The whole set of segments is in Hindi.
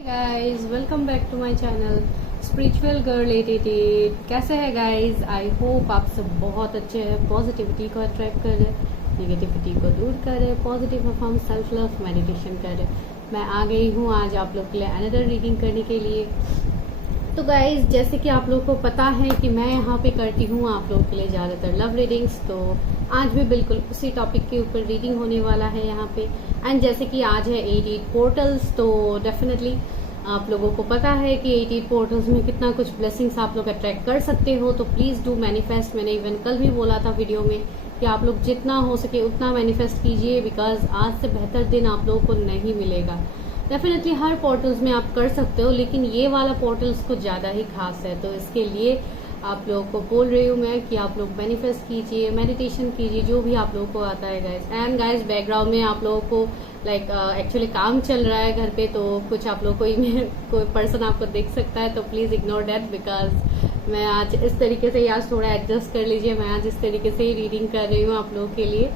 Guys welcome back to my channel spiritual girl 88। कैसे है गाइस? आई होप आप सब बहुत अच्छे हैं। पॉजिटिविटी को अट्रैक्ट कर रहे, नेगेटिविटी को दूर कर रहे, positive perform self love meditation कर रहे। मैं आ गई हूँ आज आप लोग के लिए अनदर रीडिंग करने के लिए। तो गाइज जैसे कि आप लोग को पता है कि मैं यहाँ पे करती हूँ आप लोग के लिए ज़्यादातर लव रीडिंग्स, तो आज भी बिल्कुल उसी टॉपिक के ऊपर रीडिंग होने वाला है यहाँ पे। एंड जैसे कि आज है 88 पोर्टल्स, तो डेफिनेटली आप लोगों को पता है कि 88 पोर्टल्स में कितना कुछ ब्लेसिंग्स आप लोग अट्रैक्ट कर सकते हो। तो प्लीज़ डू मैनिफेस्ट। मैंने इवन कल भी बोला था वीडियो में कि आप लोग जितना हो सके उतना मैनिफेस्ट कीजिए, बिकॉज आज से बेहतर दिन आप लोगों को नहीं मिलेगा। डेफिनेटली हर पोर्टल्स में आप कर सकते हो, लेकिन ये वाला पोर्टल्स कुछ ज़्यादा ही खास है। तो इसके लिए आप लोगों को बोल रही हूँ मैं कि आप लोग मैनिफेस्ट कीजिए, मेडिटेशन कीजिए, जो भी आप लोगों को आता है गाइस। एंड गाइस बैकग्राउंड में आप लोगों को एक्चुअली काम चल रहा है घर पे, तो कुछ आप लोग कोई पर्सन आपको देख सकता है, तो प्लीज़ इग्नोर डेट, बिकॉज मैं आज इस तरीके से आज थोड़ा एडजस्ट कर लीजिए। मैं आज इस तरीके से ही रीडिंग कर रही हूँ आप लोगों के लिए।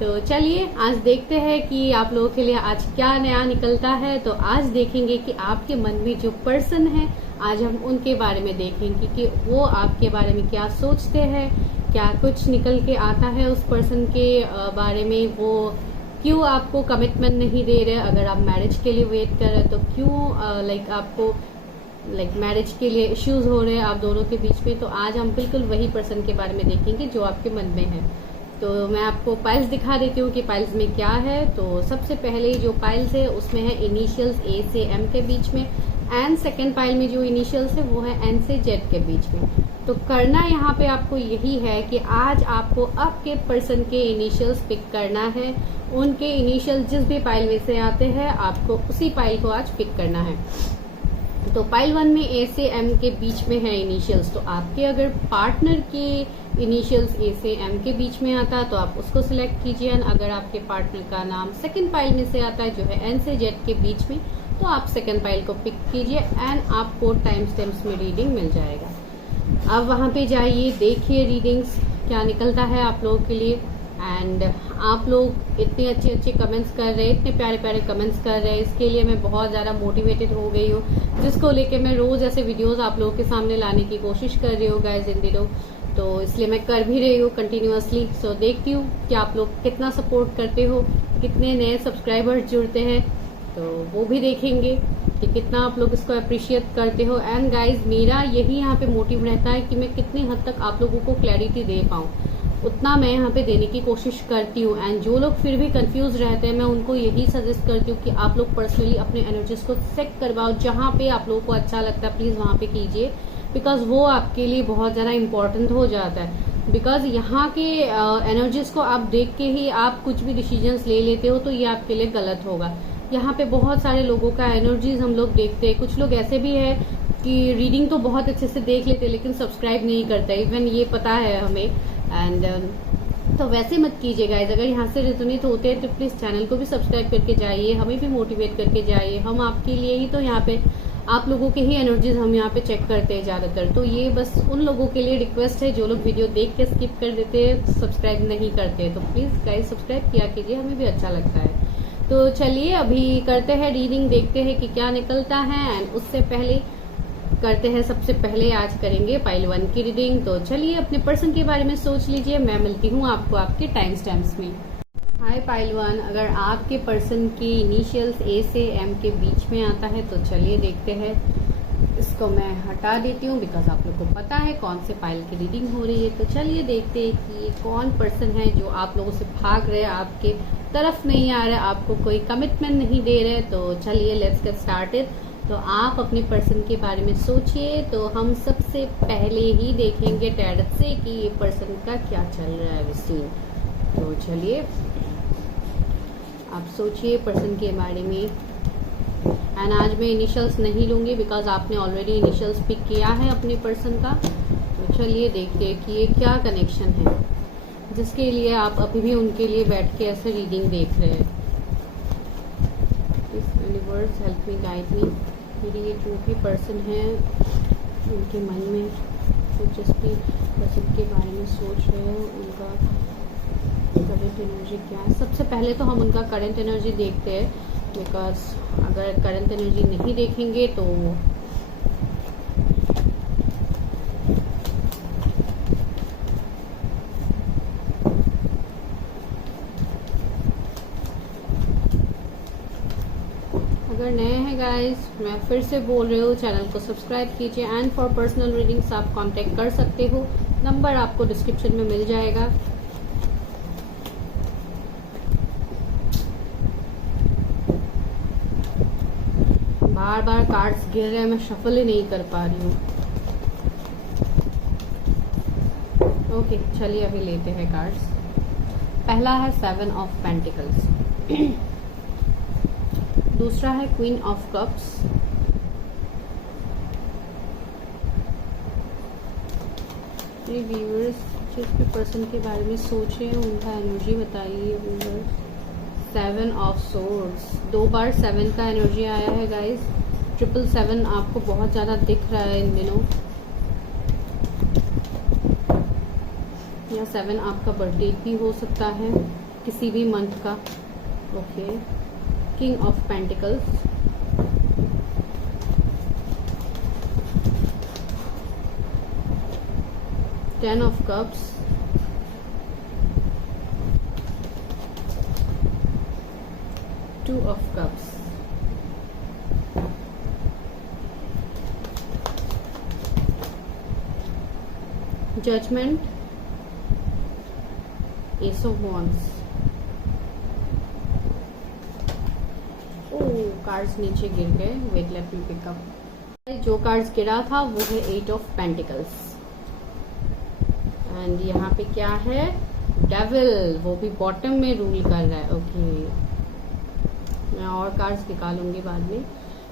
तो चलिए आज देखते हैं कि आप लोगों के लिए आज क्या नया निकलता है। तो आज देखेंगे कि आपके मन में जो पर्सन है, आज हम उनके बारे में देखेंगे कि वो आपके बारे में क्या सोचते हैं, क्या कुछ निकल के आता है उस पर्सन के बारे में, वो क्यों आपको कमिटमेंट नहीं दे रहे। अगर आप मैरिज के लिए वेट कर रहे हैं तो क्यों आपको मैरिज के लिए इश्यूज हो रहे हैं आप दोनों के बीच में। तो आज हम बिल्कुल वही पर्सन के बारे में देखेंगे जो आपके मन में है। तो मैं आपको पाइल्स दिखा देती हूँ कि पाइल्स में क्या है। तो सबसे पहले जो पाइल्स है उसमें है इनिशियल्स ए से एम के बीच में, एंड सेकेंड पाइल में जो इनिशियल्स है वो है एन से जेड के बीच में। तो करना यहाँ पे आपको यही है कि आज आपको आपके पर्सन के इनिशियल्स पिक करना है। उनके इनिशियल जिस भी पाइल में से आते हैं आपको उसी पाइल को आज पिक करना है। तो पाइल 1 में ए से एम के बीच में है इनिशियल्स, तो आपके अगर पार्टनर के इनिशियल्स ए से एम के बीच में आता है तो आप उसको सिलेक्ट कीजिए। अगर आपके पार्टनर का नाम सेकंड पाइल में से आता है जो है एन से जेड के बीच में, तो आप सेकंड पाइल को पिक कीजिए एंड आपको टाइम स्टैम्प्स में रीडिंग मिल जाएगा। अब वहाँ पे जाइए, देखिए रीडिंग्स क्या निकलता है आप लोगों के लिए। एंड आप लोग इतने अच्छे अच्छे कमेंट्स कर रहे हैं, इतने प्यारे प्यारे कमेंट्स कर रहे हैं, इसके लिए मैं बहुत ज़्यादा मोटिवेटेड हो गई हूँ, जिसको लेके मैं रोज़ ऐसे वीडियोस आप लोगों के सामने लाने की कोशिश कर रही हूँ गाइस इन दिनों। तो इसलिए मैं कर भी रही हूँ कंटिन्यूअसली। सो देखती हूँ कि आप लोग कितना सपोर्ट करते हो, कितने नए सब्सक्राइबर्स जुड़ते हैं, तो वो भी देखेंगे कि कितना आप लोग इसको अप्रिशिएट करते हो। एंड गाइज मेरा यही यहाँ पे मोटिव रहता है कि मैं कितनी हद तक आप लोगों को क्लैरिटी दे पाऊँ, उतना मैं यहाँ पे देने की कोशिश करती हूँ। एंड जो लोग फिर भी कंफ्यूज रहते हैं, मैं उनको यही सजेस्ट करती हूँ कि आप लोग पर्सनली अपने एनर्जीज को चेक करवाओ। जहाँ पे आप लोगों को अच्छा लगता है प्लीज़ वहाँ पे कीजिए, बिकॉज वो आपके लिए बहुत ज़्यादा इम्पोर्टेंट हो जाता है। बिकॉज यहाँ के एनर्जीज को आप देख के ही आप कुछ भी डिसीजंस ले लेते हो, तो ये आपके लिए गलत होगा। यहाँ पे बहुत सारे लोगों का एनर्जीज हम लोग देखते हैं। कुछ लोग ऐसे भी है कि रीडिंग तो बहुत अच्छे से देख लेते लेकिन सब्सक्राइब नहीं करते, इवन ये पता है हमें। एंड तो वैसे मत कीजिए गाइज। अगर यहाँ से रिजोनेट होते हैं तो प्लीज़ चैनल को भी सब्सक्राइब करके जाइए, हमें भी मोटिवेट करके जाइए। हम आपके लिए ही तो यहाँ पे आप लोगों के ही एनर्जीज हम यहाँ पे चेक करते हैं ज़्यादातर। तो ये बस उन लोगों के लिए रिक्वेस्ट है जो लोग वीडियो देख के स्किप कर देते हैं, सब्सक्राइब नहीं करते। तो प्लीज़ गाइज सब्सक्राइब किया कीजिए, हमें भी अच्छा लगता है। तो चलिए अभी करते हैं रीडिंग, देखते हैं कि क्या निकलता है। एंड उससे पहले करते हैं, सबसे पहले आज करेंगे पाइल 1 की रीडिंग। तो चलिए अपने पर्सन के बारे में सोच लीजिए, मैं मिलती हूँ आपको आपके टाइम स्टैम्प्स में। हाय पाइल 1, अगर आपके पर्सन की इनिशियल्स ए से एम के बीच में आता है तो चलिए देखते हैं। इसको मैं हटा देती हूँ बिकॉज आप लोग को पता है कौन से पाइल की रीडिंग हो रही है। तो चलिए देखते हैं कि कौन पर्सन है जो आप लोगों से भाग रहे हैं, आपके तरफ नहीं आ रहे, आपको कोई कमिटमेंट नहीं दे रहे। तो चलिए लेट्स गेट स्टार्टेड। तो आप अपने पर्सन के बारे में सोचिए। तो हम सबसे पहले ही देखेंगे टैरट से कि ये पर्सन का क्या चल रहा है सीन। तो चलिए आप सोचिए पर्सन के बारे में। एंड आज मैं इनिशियल्स नहीं लूँगी बिकॉज आपने ऑलरेडी इनिशियल्स पिक किया है अपने पर्सन का। तो चलिए देखते हैं कि ये क्या कनेक्शन है जिसके लिए आप अभी भी उनके लिए बैठ के ऐसे रीडिंग देख रहे हैं। इस universe help me, guide me. मेरी ये जो भी पर्सन है उनके मन में तो जिस भी पर्सन के बारे में सोच रहे हो उनका करंट एनर्जी क्या है। सबसे पहले तो हम उनका करंट एनर्जी देखते हैं। बिकॉज अगर करंट एनर्जी नहीं देखेंगे तो अगर नए हैं गाइस, मैं फिर से बोल रही हूँ, चैनल को सब्सक्राइब कीजिए एंड फॉर पर्सनल रीडिंग्स आप कांटेक्ट कर सकते हो, नंबर आपको डिस्क्रिप्शन में मिल जाएगा। बार बार कार्ड्स गिर रहे हैं, मैं शफल ही नहीं कर पा रही हूँ। ओके चलिए अभी लेते हैं कार्ड्स। पहला है 7 ऑफ पेंटिकल्स, दूसरा है क्वीन ऑफ कप्स, ये व्यूअर्स जिस भी पर्सन के बारे में सोच रहे हैं उनका एनर्जी बताइए व्यूअर्स। 7 ऑफ सोर्ड्स, 2 बार 7 का एनर्जी आया है गाइस। 777 आपको बहुत ज्यादा दिख रहा है इन दिनों, या 7 आपका बर्थडे भी हो सकता है किसी भी मंथ का। Okay, king of pentacles, ten of cups, two of cups, judgement, ace of wands. Cards नीचे गिर गए, wait let me pick up. जो कार्ड्स गिरा था वो है 8 ऑफ पेंटिकल्स एंड यहाँ पे क्या है, डेविल, वो भी बॉटम में रूल कर रहा है। ओके, मैं और कार्ड्स निकालूंगी बाद में।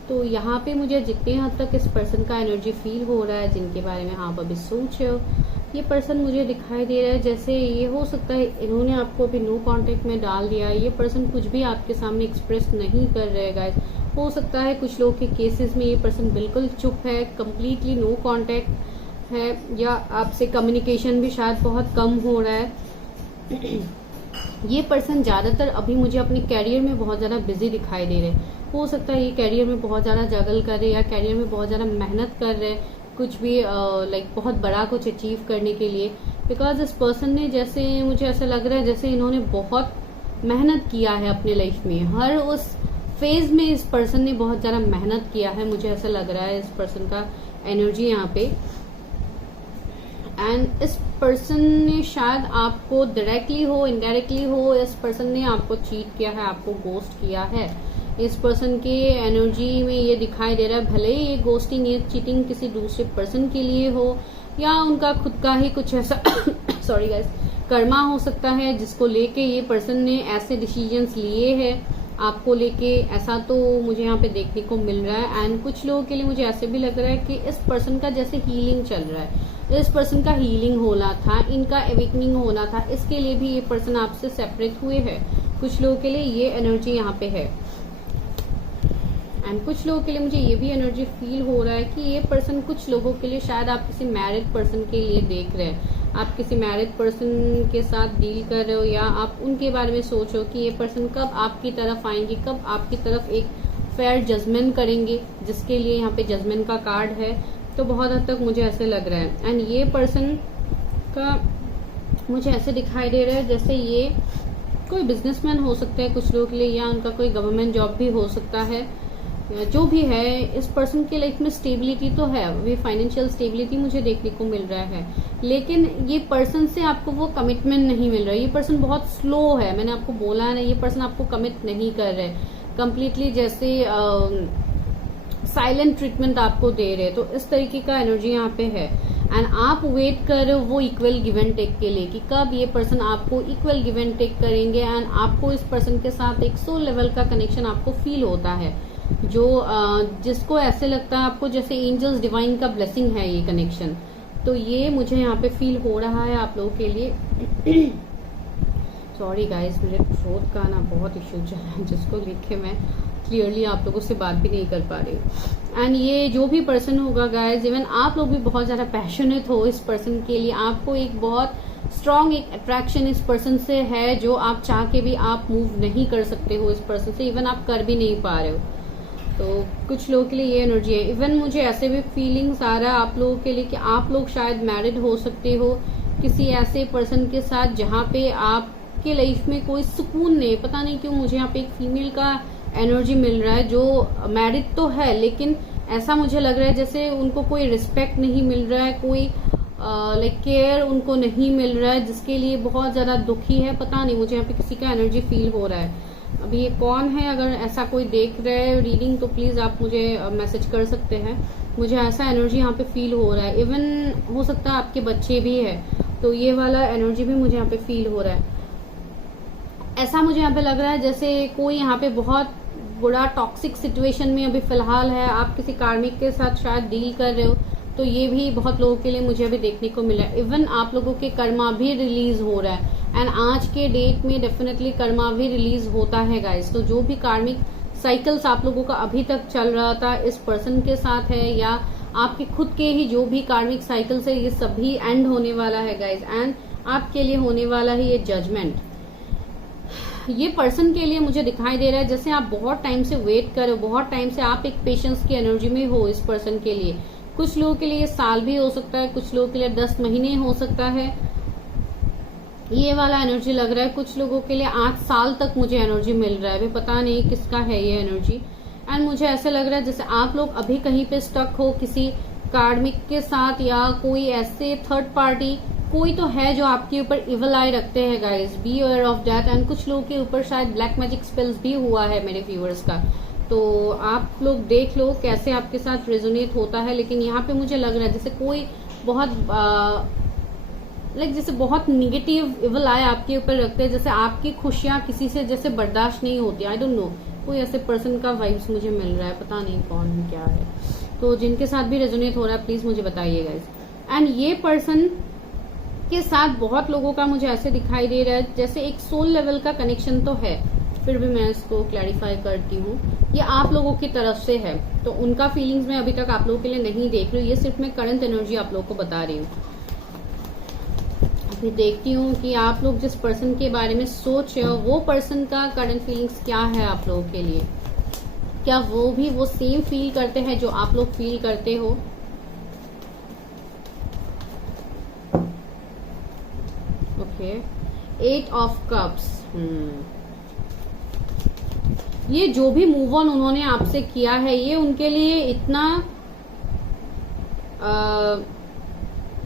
तो यहाँ पे मुझे जितने हद तक इस पर्सन का एनर्जी फील हो रहा है, जिनके बारे में आप अभी सोच रहे हो, ये पर्सन मुझे दिखाई दे रहा है जैसे ये हो सकता है इन्होंने आपको अभी नो कांटेक्ट में डाल दिया। ये पर्सन कुछ भी आपके सामने एक्सप्रेस नहीं कर रहे हैं गाइस। हो सकता है कुछ लोग के केसेस में ये पर्सन बिल्कुल चुप है, कम्प्लीटली नो कांटेक्ट है, या आपसे कम्युनिकेशन भी शायद बहुत कम हो रहा है। ये पर्सन ज्यादातर अभी मुझे अपने कैरियर में बहुत ज्यादा बिजी दिखाई दे रहे हैं। हो सकता है ये कैरियर में बहुत ज्यादा जगल कर रहे, या कैरियर में बहुत ज्यादा मेहनत कर रहे हैं, कुछ भी लाइक बहुत बड़ा कुछ अचीव करने के लिए। बिकॉज इस पर्सन ने, जैसे मुझे ऐसा लग रहा है जैसे इन्होंने बहुत मेहनत किया है अपने लाइफ में, हर उस फेज में इस पर्सन ने बहुत ज्यादा मेहनत किया है, मुझे ऐसा लग रहा है इस पर्सन का एनर्जी यहाँ पे। एंड इस पर्सन ने शायद आपको डायरेक्टली हो इनडायरेक्टली हो, इस पर्सन ने आपको चीट किया है, आपको गोस्ट किया है। इस पर्सन के एनर्जी में ये दिखाई दे रहा है, भले ही ये गोस्टिंग ये चीटिंग किसी दूसरे पर्सन के लिए हो, या उनका खुद का ही कुछ ऐसा सॉरी गाइस कर्मा हो सकता है, जिसको लेके ये पर्सन ने ऐसे डिसीजंस लिए हैं आपको लेके। ऐसा तो मुझे यहाँ पे देखने को मिल रहा है। एंड कुछ लोगों के लिए मुझे ऐसे भी लग रहा है कि इस पर्सन का जैसे हीलिंग चल रहा है, इस पर्सन का हीलिंग होना था, इनका एवेकनिंग होना था, इसके लिए भी ये पर्सन आपसे सेपरेट हुए हैं। कुछ लोगों के लिए ये एनर्जी यहाँ पे है। एंड कुछ लोगों के लिए मुझे ये भी एनर्जी फील हो रहा है कि ये पर्सन कुछ लोगों के लिए शायद आप किसी मैरिड पर्सन के लिए देख रहे हैं, आप किसी मैरिड पर्सन के साथ डील कर रहे हो, या आप उनके बारे में सोच रहे हो कि ये पर्सन कब आपकी तरफ आएंगे, कब आपकी तरफ एक फेयर जजमेंट करेंगे, जिसके लिए यहाँ पे जजमेंट का कार्ड है। तो बहुत हद तक मुझे ऐसे लग रहा है। एंड ये पर्सन का मुझे ऐसे दिखाई दे रहा है जैसे ये कोई बिजनेसमैन हो सकता है कुछ लोगों के लिए, या उनका कोई गवर्नमेंट जॉब भी हो सकता है। जो भी है, इस पर्सन की लाइफ में स्टेबिलिटी तो है, वे फाइनेंशियल स्टेबिलिटी मुझे देखने को मिल रहा है, लेकिन ये पर्सन से आपको वो कमिटमेंट नहीं मिल रहा है। ये पर्सन बहुत स्लो है, मैंने आपको बोला है ना, ये पर्सन आपको कमिट नहीं कर रहे, कम्प्लीटली जैसे साइलेंट ट्रीटमेंट आपको दे रहे। तो इस तरीके का एनर्जी यहाँ पे है। एंड आप वेट कर रहे हो वो इक्वल गिव एंड टेक के लिए, कि कब ये पर्सन आपको इक्वल गिव एंड टेक करेंगे। एंड आपको इस पर्सन के साथ एक सोल लेवल का कनेक्शन आपको फील होता है, जो जिसको ऐसे लगता है आपको जैसे एंजल्स डिवाइन का ब्लेसिंग है ये कनेक्शन। तो ये मुझे यहाँ पे फील हो रहा है आप लोगों के लिए। सॉरी गाइस, मेरे थ्रोट का ना बहुत इश्यू चल रहा है, जिसको लेके मैं क्लियरली आप लोगों से बात भी नहीं कर पा रही। एंड ये जो भी पर्सन होगा गाइस, इवन आप लोग भी बहुत ज्यादा पैशनेट हो इस पर्सन के लिए, आपको एक बहुत स्ट्रॉन्ग एक अट्रैक्शन इस पर्सन से है जो आप चाह के भी आप मूव नहीं कर सकते हो इस पर्सन से, इवन आप कर भी नहीं पा रहे हो। तो कुछ लोगों के लिए ये एनर्जी है। इवन मुझे ऐसे भी फीलिंग्स आ रहा है आप लोगों के लिए कि आप लोग शायद मैरिड हो सकते हो किसी ऐसे पर्सन के साथ जहाँ पे आपके लाइफ में कोई सुकून नहीं। पता नहीं क्यों मुझे यहाँ पे एक फीमेल का एनर्जी मिल रहा है जो मैरिड तो है, लेकिन ऐसा मुझे लग रहा है जैसे उनको कोई रिस्पेक्ट नहीं मिल रहा है, कोई लाइक केयर उनको नहीं मिल रहा है, जिसके लिए बहुत ज्यादा दुखी है। पता नहीं, मुझे यहाँ पे किसी का एनर्जी फील हो रहा है। अभी ये कौन है, अगर ऐसा कोई देख रहे है रीडिंग तो प्लीज आप मुझे मैसेज कर सकते हैं। मुझे ऐसा एनर्जी यहाँ पे फील हो रहा है। इवन हो सकता है आपके बच्चे भी है, तो ये वाला एनर्जी भी मुझे यहाँ पे फील हो रहा है। ऐसा मुझे यहाँ पे लग रहा है जैसे कोई यहाँ पे बहुत बुरा टॉक्सिक सिचुएशन में अभी फिलहाल है, आप किसी कार्मिक के साथ शायद डील कर रहे हो, तो ये भी बहुत लोगों के लिए मुझे अभी देखने को मिला है। इवन आप लोगों के कर्मा भी रिलीज हो रहा है, एंड आज के डेट में डेफिनेटली कर्मा भी रिलीज होता है गाइस। तो जो भी कार्मिक साइकिल्स आप लोगों का अभी तक चल रहा था इस पर्सन के साथ है, या आपके खुद के ही जो भी कार्मिक साइकिल्स है, ये सभी एंड होने वाला है गाइस। एंड आपके लिए होने वाला है ये जजमेंट। ये पर्सन के लिए मुझे दिखाई दे रहा है जैसे आप बहुत टाइम से वेट कर रहे हो, बहुत टाइम से आप एक पेशेंस की एनर्जी में हो इस पर्सन के लिए। कुछ लोगों के लिए ये साल भी हो सकता है, कुछ लोगों के लिए 10 महीने हो सकता है, ये वाला एनर्जी लग रहा है। कुछ लोगों के लिए 8 साल तक मुझे एनर्जी मिल रहा है, अभी पता नहीं किसका है ये एनर्जी। एंड मुझे ऐसे लग रहा है जैसे आप लोग अभी कहीं पे स्टक हो किसी कार्मिक के साथ, या कोई ऐसे थर्ड पार्टी कोई तो है जो आपके ऊपर इवल आई रखते हैं guys, be aware of that. And कुछ लोगों के ऊपर शायद ब्लैक मैजिक स्पेल्स भी हुआ है मेरे व्यूअर्स का, तो आप लोग देख लो कैसे आपके साथ रेजोनेट होता है। लेकिन यहाँ पे मुझे लग रहा है जैसे कोई बहुत जैसे बहुत निगेटिव इवल आए आपके ऊपर रखते हैं, जैसे आपकी खुशियां किसी से जैसे बर्दाश्त नहीं होती। आई डोंट नो, कोई ऐसे पर्सन का वाइब्स मुझे मिल रहा है, पता नहीं कौन क्या है। तो जिनके साथ भी रेजोनेट हो रहा है प्लीज मुझे बताइए गाइस। एंड ये पर्सन के साथ बहुत लोगों का मुझे ऐसे दिखाई दे रहा है जैसे एक सोल लेवल का कनेक्शन तो है, फिर भी मैं इसको क्लैरिफाई करती हूँ। ये आप लोगों की तरफ से है, तो उनका फीलिंग्स मैं अभी तक आप लोगों के लिए नहीं देख रही हूँ, ये सिर्फ मैं करंट एनर्जी आप लोगों को बता रही हूँ। अभी देखती हूँ कि आप लोग जिस पर्सन के बारे में सोच रहे हो वो पर्सन का करंट फीलिंग्स क्या है आप लोगों के लिए। क्या वो भी वो सेम फील करते हैं जो आप लोग फील करते हो। Okay, 8 of cups. ये जो भी मूव ऑन उन्होंने आपसे किया है, ये उनके लिए इतना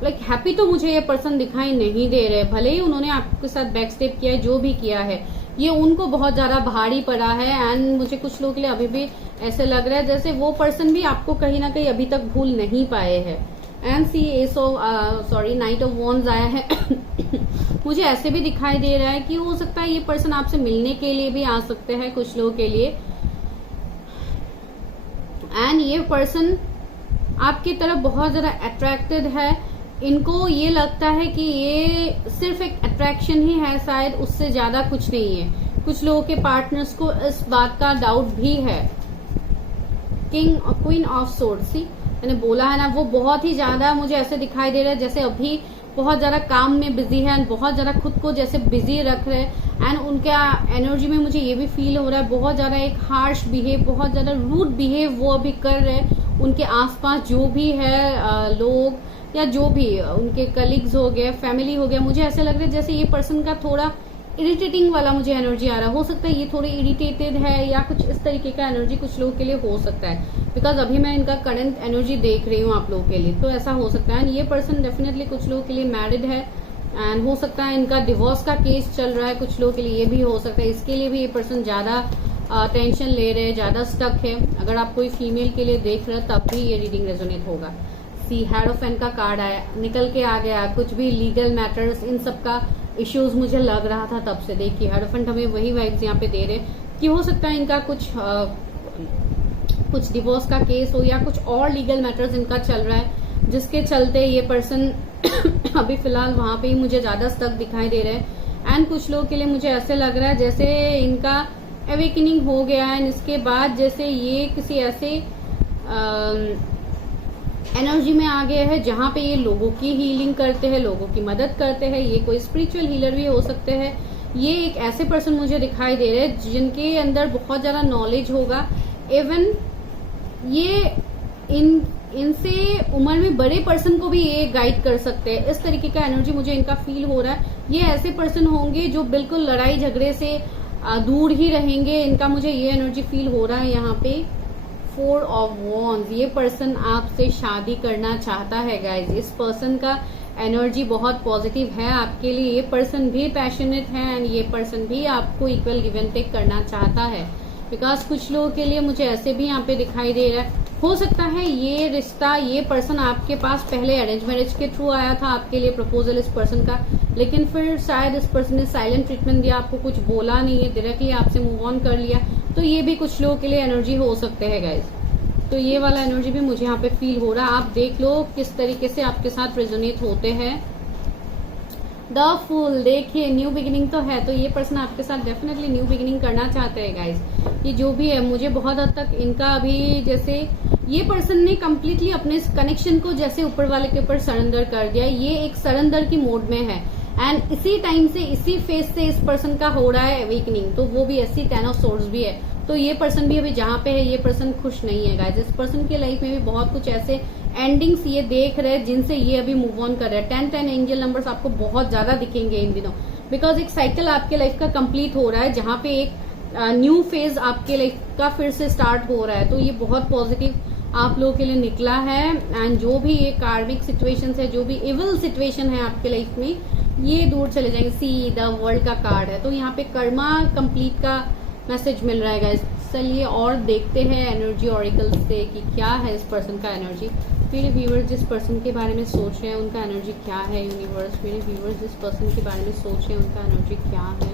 लाइक हैप्पी तो मुझे ये पर्सन दिखाई नहीं दे रहे। भले ही उन्होंने आपके साथ बैक स्टेप किया है, जो भी किया है, ये उनको बहुत ज्यादा भारी पड़ा है। एंड मुझे कुछ लोगों के लिए अभी भी ऐसे लग रहा है जैसे वो पर्सन भी आपको कहीं ना कहीं अभी तक भूल नहीं पाए हैं। And see knight of wands आया है। मुझे ऐसे भी दिखाई दे रहा है कि हो सकता है ये पर्सन आपसे मिलने के लिए भी आ सकते हैं कुछ लोगों के लिए। एंड ये पर्सन आपकी तरफ बहुत ज्यादा अट्रैक्टेड है। इनको ये लगता है कि ये सिर्फ एक अट्रैक्शन ही है, शायद उससे ज्यादा कुछ नहीं है। कुछ लोगों के पार्टनर्स को इस बात का डाउट भी है। क्वीन ऑफ सोर्ड्स, मैंने बोला है ना, वो बहुत ही ज्यादा मुझे ऐसे दिखाई दे रहा है जैसे अभी बहुत ज्यादा काम में बिजी है, बहुत ज्यादा खुद को जैसे बिजी रख रहे हैं। एंड उनका एनर्जी में मुझे ये भी फील हो रहा है बहुत ज्यादा एक हार्श बिहेव, बहुत ज्यादा रूड बिहेव वो अभी कर रहे हैं। उनके आसपास जो भी है लोग, या जो भी उनके कलीग्स हो गए, फैमिली हो गया, मुझे ऐसा लग रहा है जैसे ये पर्सन का थोड़ा इरिटेटिंग वाला मुझे एनर्जी आ रहा है। हो सकता है ये थोड़े इरिटेटेड है, या कुछ इस तरीके का एनर्जी कुछ लोगों के लिए हो सकता है, बिकॉज अभी मैं इनका करंट एनर्जी देख रही हूँ आप लोगों के लिए, तो ऐसा हो सकता है। ये पर्सन डेफिनेटली कुछ लोगों के लिए मैरिड है, एंड हो सकता है इनका डिवोर्स का केस चल रहा है, कुछ लोगों के लिए ये भी हो सकता है। इसके लिए भी ये पर्सन ज्यादा टेंशन ले रहे हैं, ज्यादा स्टक है। अगर आप कोई फीमेल के लिए देख रहे हैं तब भी ये रीडिंग रेजोनेट होगा। सी हेरोफेंट का कार्ड आया, निकल के आ गया। कुछ भी लीगल मैटर्स, इन सब का इश्यूज मुझे लग रहा था तब से। देखिए हेरोफेंट हमें वही वाइब्स यहाँ पे दे रहे कि हो सकता है इनका कुछ डिवोर्स का केस हो, या कुछ और लीगल मैटर्स इनका चल रहा है, जिसके चलते ये पर्सन अभी फिलहाल वहां पे ही मुझे ज्यादा स्टक दिखाई दे रहे हैं। एंड कुछ लोगों के लिए मुझे ऐसे लग रहा है जैसे इनका अवेकनिंग हो गया है, इसके बाद जैसे ये किसी ऐसे एनर्जी में आ गया है, जहाँ पे ये लोगों की हीलिंग करते हैं, लोगों की मदद करते हैं। ये कोई स्पिरिचुअल हीलर भी हो सकते हैं। ये एक ऐसे पर्सन मुझे दिखाई दे रहे हैं जिनके अंदर बहुत ज्यादा नॉलेज होगा। इवन ये इनसे उम्र में बड़े पर्सन को भी ये गाइड कर सकते हैं। इस तरीके का एनर्जी मुझे इनका फील हो रहा है। ये ऐसे पर्सन होंगे जो बिल्कुल लड़ाई झगड़े से दूर ही रहेंगे। इनका मुझे ये एनर्जी फील हो रहा है यहाँ पे। 4 ऑफ वॉन्ड्स, ये पर्सन आपसे शादी करना चाहता है गाइज। इस पर्सन का एनर्जी बहुत पॉजिटिव है आपके लिए। ये पर्सन भी पैशनेट है एंड ये पर्सन भी आपको इक्वल गिव एंड टेक करना चाहता है। बिकॉज कुछ लोगों के लिए मुझे ऐसे भी यहाँ पे दिखाई दे रहा है, हो सकता है ये रिश्ता, ये पर्सन आपके पास पहले अरेंज मैरिज के थ्रू आया था आपके लिए प्रपोजल इस पर्सन का, लेकिन फिर शायद इस पर्सन ने साइलेंट ट्रीटमेंट दिया, आपको कुछ बोला नहीं है, डायरेक्टली आपसे मूव ऑन कर लिया। तो ये भी कुछ लोगों के लिए एनर्जी हो सकते हैं गाइज। तो ये वाला एनर्जी भी मुझे यहाँ पे फील हो रहा है। आप देख लो किस तरीके से आपके साथ रेजोनेट होते हैं। द फूल, देखिए न्यू बिगिनिंग तो है, तो ये पर्सन आपके साथ डेफिनेटली न्यू बिगिनिंग करना चाहते हैं गाइज। ये जो भी है, मुझे बहुत हद तक इनका अभी जैसे ये पर्सन ने कम्प्लीटली अपने कनेक्शन को जैसे ऊपर वाले के ऊपर सरेंडर कर दिया। ये एक सरेंडर की मोड में है एंड इसी टाइम से, इसी फेज से इस पर्सन का हो रहा है अवेकनिंग। तो वो भी ऐसी 10 ऑफ सोर्ड्स भी है। तो ये पर्सन भी अभी जहाँ पे है, ये पर्सन खुश नहीं है गाइज। इस पर्सन की लाइफ में भी बहुत कुछ ऐसे एंडिंग्स ये देख रहे हैं जिनसे ये अभी मूव ऑन कर रहे हैं। 10-10 एंजल नंबर्स आपको बहुत ज्यादा दिखेंगे इन दिनों, बिकॉज एक साइकिल आपके लाइफ का कंप्लीट हो रहा है, जहाँ पे एक न्यू फेज आपके लाइफ का फिर से स्टार्ट हो रहा है। तो ये बहुत पॉजिटिव आप लोगों के लिए निकला है। एंड जो भी ये कार्मिक सिचुएशन है, जो भी इविल सिचुएशन है आपके लाइफ में, ये दूर चले जाएंगे। सी द वर्ल्ड का कार्ड है, तो यहाँ पे कर्मा कंप्लीट का मैसेज मिल रहा है गाइस। चलिए और देखते हैं एनर्जी ऑरिकल से कि क्या है इस पर्सन का एनर्जी। मेरे व्यूअर्स जिस पर्सन के बारे में सोच रहे हैं उनका एनर्जी क्या है यूनिवर्स। मेरे व्यूअर्स जिस पर्सन के बारे में सोच रहे हैं उनका एनर्जी क्या है।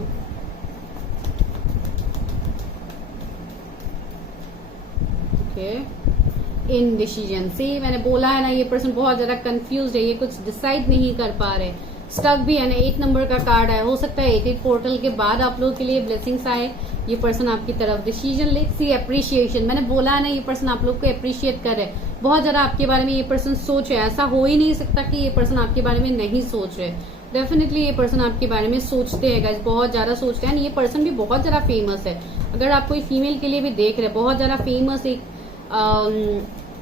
Okay, indecision. सी मैंने बोला है ना, ये पर्सन बहुत ज्यादा कंफ्यूज है, ये कुछ डिसाइड नहीं कर पा रहे, स्टक भी है ना। 8 नंबर का कार्ड है, हो सकता है 8 पोर्टल के बाद आप लोगों के लिए ब्लेसिंग्स आए, ये पर्सन आपकी तरफ डिसीजन ले। सी अप्रिशिएशन, मैंने बोला है ना, ये पर्सन आप लोग को अप्रिशिएट कर रहे हैं, बहुत ज्यादा आपके बारे में ये पर्सन सोच रहे हैं। ऐसा हो ही नहीं सकता कि ये पर्सन आपके बारे में नहीं सोच रहे। डेफिनेटली ये पर्सन आपके बारे में सोचते हैं गाइस, बहुत ज्यादा सोचते हैं। ये पर्सन भी बहुत ज्यादा फेमस है। अगर आप कोई फीमेल के लिए भी देख रहे हैं, बहुत ज्यादा फेमस एक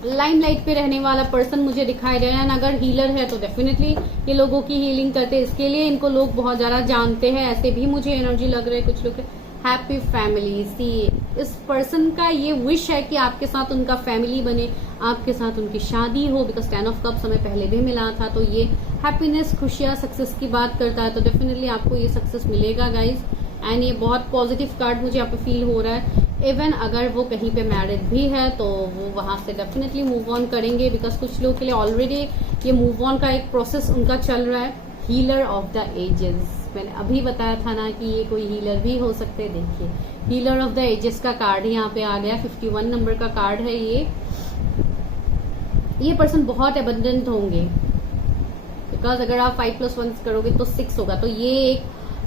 लाइमलाइट पे रहने वाला पर्सन मुझे दिखाई दे रहा है। अगर हीलर है तो डेफिनेटली ये लोगों की हीलिंग करते हैं, इसके लिए इनको लोग बहुत ज्यादा जानते हैं। ऐसे भी मुझे एनर्जी लग रहा है कुछ लोग। हैप्पी फैमिली, सी इस पर्सन का ये विश है कि आपके साथ उनका फैमिली बने, आपके साथ उनकी शादी हो। बिकॉज 10 ऑफ कप्स हमें पहले भी मिला था, तो ये हैप्पीनेस, खुशियां, सक्सेस की बात करता है। तो डेफिनेटली आपको ये सक्सेस मिलेगा गाइज। एंड ये बहुत पॉजिटिव कार्ड मुझे यहाँ पे फील हो रहा है। इवन अगर वो कहीं पे मैरिड भी है तो वो वहां से डेफिनेटली मूव ऑन करेंगे। बिकॉज कुछ लोगों के लिए ऑलरेडी ये मूव ऑन का एक प्रोसेस उनका चल रहा है। हीलर ऑफ द एजेस, मैंने अभी बताया था ना कि ये कोई हीलर भी हो सकते हैं। देखिए हीलर ऑफ द एजेस का कार्ड यहाँ पे आ गया। 51 नंबर का कार्ड है ये पर्सन बहुत एबंडेंट होंगे। बिकॉज अगर आप 5+1 करोगे तो 6 होगा। तो ये एक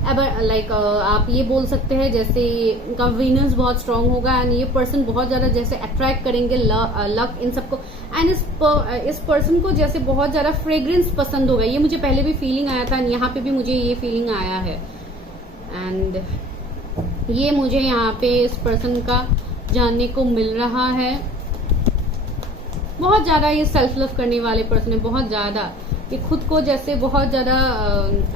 लाइक आप ये बोल सकते हैं जैसे उनका वीनस बहुत स्ट्रांग होगा। एंड ये पर्सन बहुत ज्यादा जैसे अट्रैक्ट करेंगे लक इन सबको। एंड इस पर्सन को जैसे बहुत ज्यादा फ्रेग्रेंस पसंद होगा। ये मुझे पहले भी फीलिंग आया था, यहाँ पे भी मुझे ये फीलिंग आया है। एंड ये मुझे यहाँ पे इस पर्सन का जानने को मिल रहा है। बहुत ज्यादा ये सेल्फ लव करने वाले पर्सन है, बहुत ज्यादा। ये खुद को जैसे बहुत ज्यादा,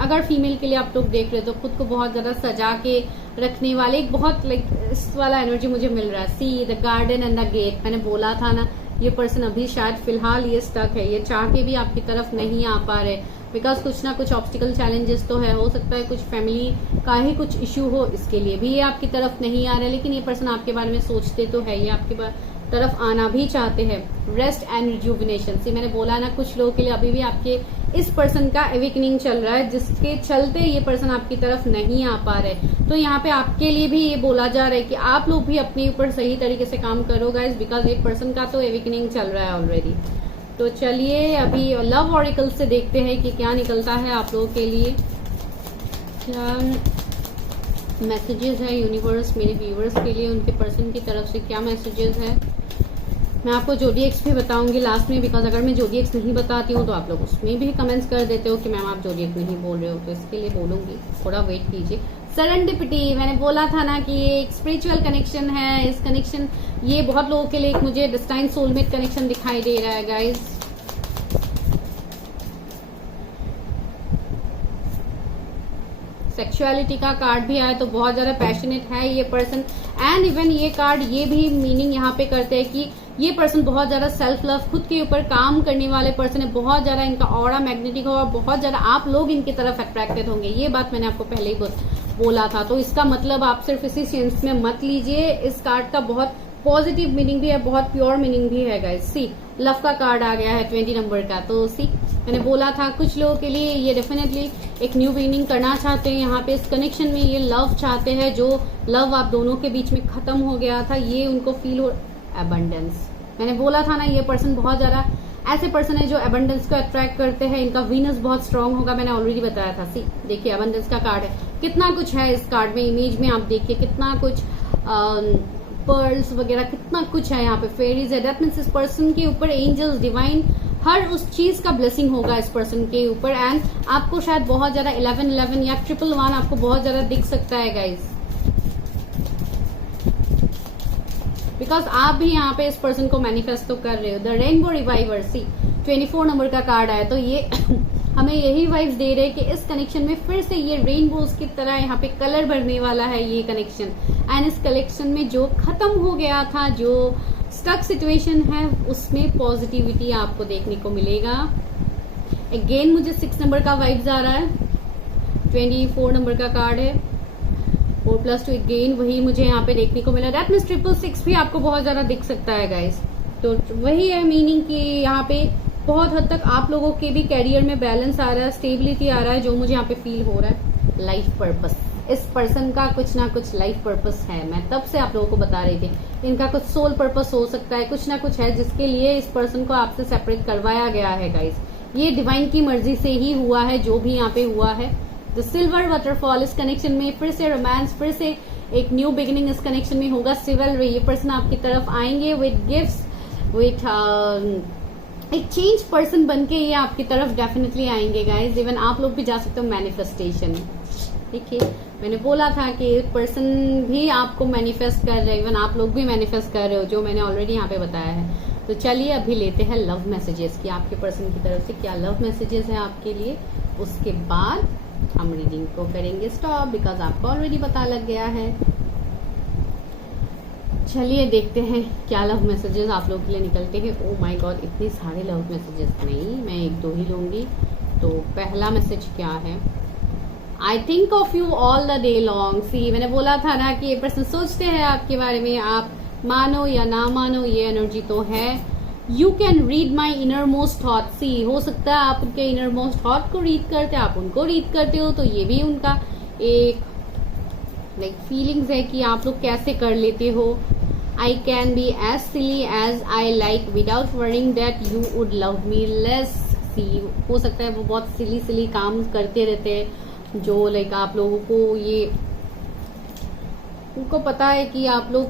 अगर फीमेल के लिए आप लोग देख रहे हो तो खुद को बहुत ज्यादा सजा के रखने वाले एक बहुत लाइक इस वाला एनर्जी मुझे मिल रहा है। See the garden and the gate, मैंने बोला था ना, ये पर्सन अभी शायद फिलहाल ये स्टक है, ये चाह के भी आपकी तरफ नहीं आ पा रहे। बिकॉज कुछ ना कुछ ऑब्स्टिकल चैलेंजेस तो है, हो सकता है कुछ फैमिली का ही कुछ इश्यू हो, इसके लिए भी ये आपकी तरफ नहीं आ रहे। लेकिन ये पर्सन आपके बारे में सोचते तो है, ये आपके तरफ आना भी चाहते हैं। रेस्ट एंड रिजुविनेशन, से मैंने बोला ना, कुछ लोगों के लिए अभी भी आपके इस पर्सन का एवेकनिंग चल रहा है, जिसके चलते ये पर्सन आपकी तरफ नहीं आ पा रहे। तो यहाँ पे आपके लिए भी ये बोला जा रहा है कि आप लोग भी अपने ऊपर सही तरीके से काम करो गाइस, बिकॉज एक पर्सन का तो एवेकनिंग चल रहा है ऑलरेडी। तो चलिए अभी लव ऑरिकल से देखते हैं कि क्या निकलता है आप लोगों के लिए। क्या मैसेजेस है यूनिवर्स मेरे व्यूवर्स के लिए, उनके पर्सन की तरफ से क्या मैसेजेस है। मैं आपको जोडिएक्स भी बताऊंगी लास्ट में, बिकॉज अगर मैं जोडिएक्स नहीं बताती हूँ तो आप लोग उसमें भी कमेंट्स कर देते हो कि मैम आप जोडिएक्स नहीं बोल रहे हो, तो इसके लिए बोलूंगी, थोड़ा वेट कीजिए। सेरेंडिपिटी, मैंने बोला था ना कि ये एक स्पिरिचुअल कनेक्शन है। इस कनेक्शन, ये बहुत लोगों के लिए एक मुझे डिस्टाइन सोलमेट कनेक्शन दिखाई दे रहा है गाइज। सेक्सुअलिटी का कार्ड भी आया तो बहुत ज्यादा पैशनेट है ये पर्सन। एंड इवन ये कार्ड ये भी मीनिंग यहाँ पे करते हैं कि ये पर्सन बहुत ज्यादा सेल्फ लव, खुद के ऊपर काम करने वाले पर्सन है। बहुत ज्यादा इनका ऑरा मैग्नेटिक होगा, बहुत ज्यादा आप लोग इनकी तरफ अट्रैक्टेड होंगे। ये बात मैंने आपको पहले ही बोला था, तो इसका मतलब आप सिर्फ इसी सेंस में मत लीजिए। इस कार्ड का बहुत पॉजिटिव मीनिंग भी है, बहुत प्योर मीनिंग भी है गाइस। सी, लव का कार्ड आ गया है 20 नंबर का, तो सी मैंने बोला था कुछ लोगों के लिए ये डेफिनेटली एक न्यू बिगिनिंग करना चाहते हैं। यहाँ पे इस कनेक्शन में ये लव चाहते हैं, जो लव आप दोनों के बीच में खत्म हो गया था, ये उनको फील हो। एबंडेंस, मैंने बोला था ना ये पर्सन बहुत ज्यादा ऐसे पर्सन है जो एबंडेंस को अट्रैक्ट करते हैं। इनका वीनस बहुत स्ट्रांग होगा, मैंने ऑलरेडी बताया था। सी देखिए, एबंडेंस का कार्ड है, कितना कुछ है इस कार्ड में। इमेज में आप देखिए कितना कुछ, पर्ल्स वगैरह कितना कुछ है यहाँ पे, फेरीज है। दैट मीन्स इस पर्सन के ऊपर एंजल्स, डिवाइन, हर उस चीज का ब्लेसिंग होगा इस पर्सन के ऊपर। एंड आपको शायद बहुत ज्यादा 1111 या 111 आपको बहुत ज्यादा दिख सकता है गाइज, बिकॉज आप भी यहाँ पे इस पर्सन को मैनिफेस्ट तो कर रहे हो। The rainbow reviver, see 24 number का कार्ड आया, तो ये हमें यही वाइब्स दे रहे हैं कि इस कनेक्शन में फिर से ये रेनबोज की तरह यहाँ पे कलर भरने वाला है ये कनेक्शन। एंड इस कलेक्शन में जो खत्म हो गया था, जो स्टक सिचुएशन है, उसमें पॉजिटिविटी आपको देखने को मिलेगा। अगेन मुझे 6 नंबर का वाइब्स आ रहा है, 24 नंबर का कार्ड है, 4+2 अगेन वही मुझे यहाँ पे देखने को मिला। दैट मीन्स 666 भी आपको बहुत ज्यादा दिख सकता है गाइस। तो वही है मीनिंग कि यहाँ पे बहुत हद तक आप लोगों के भी कैरियर में बैलेंस आ रहा है, स्टेबिलिटी आ रहा है, जो मुझे यहाँ पे फील हो रहा है। लाइफ पर्पस, इस पर्सन का कुछ ना कुछ लाइफ पर्पस है। मैं तब से आप लोगों को बता रही थी, इनका कुछ सोल पर्पस हो सकता है, कुछ ना कुछ है जिसके लिए इस पर्सन को आपसे सेपरेट करवाया गया है गाइस। ये डिवाइन की मर्जी से ही हुआ है, जो भी यहाँ पे हुआ है। द सिल्वर वाटरफॉल, इस कनेक्शन में फिर से रोमांस, फिर से एक न्यू बिगिनिंग इस कनेक्शन में होगा। सिवलरी, ये पर्सन आपकी तरफ आएंगे विद गिफ्ट्स, विथ एक चेंज पर्सन बन के ये आपकी तरफ डेफिनेटली आएंगे गाइज। इवन आप लोग भी जा सकते हो मैनिफेस्टेशन। देखिए, मैंने बोला था कि पर्सन भी आपको मैनिफेस्ट कर रहे हैं, इवन आप लोग भी मैनिफेस्ट कर रहे हो, जो मैंने ऑलरेडी यहाँ पे बताया है। तो चलिए अभी लेते हैं लव मैसेजेस कि आपके पर्सन की तरफ से क्या लव मैसेजेस है आपके लिए। उसके बाद हम रीडिंग को करेंगे स्टॉप, बिकॉज आपको ऑलरेडी पता लग गया है। चलिए देखते हैं क्या लव मैसेजेस आप लोगों के लिए निकलते हैं। ओ माय गॉड, इतने सारे लव मैसेजेस नहीं, मैं 1-2 ही लूंगी। तो पहला मैसेज क्या है? I think of you all the day long. See, मैंने बोला था ना कि ये पर्सन सोचते हैं आपके बारे में, आप मानो या ना मानो ये एनर्जी तो है। You can read my innermost thought. See, हो सकता है आप उनके इनर मोस्ट थॉट को रीड करते, आप उनको रीड करते हो, तो ये भी उनका एक लाइक फीलिंग्स है कि आप लोग कैसे कर लेते हो। I can be as silly as I like without worrying that you would love me less. See, हो सकता है वो बहुत सिली काम करते रहते हैं, जो लाइक आप लोगों को ये उनको पता है कि आप लोग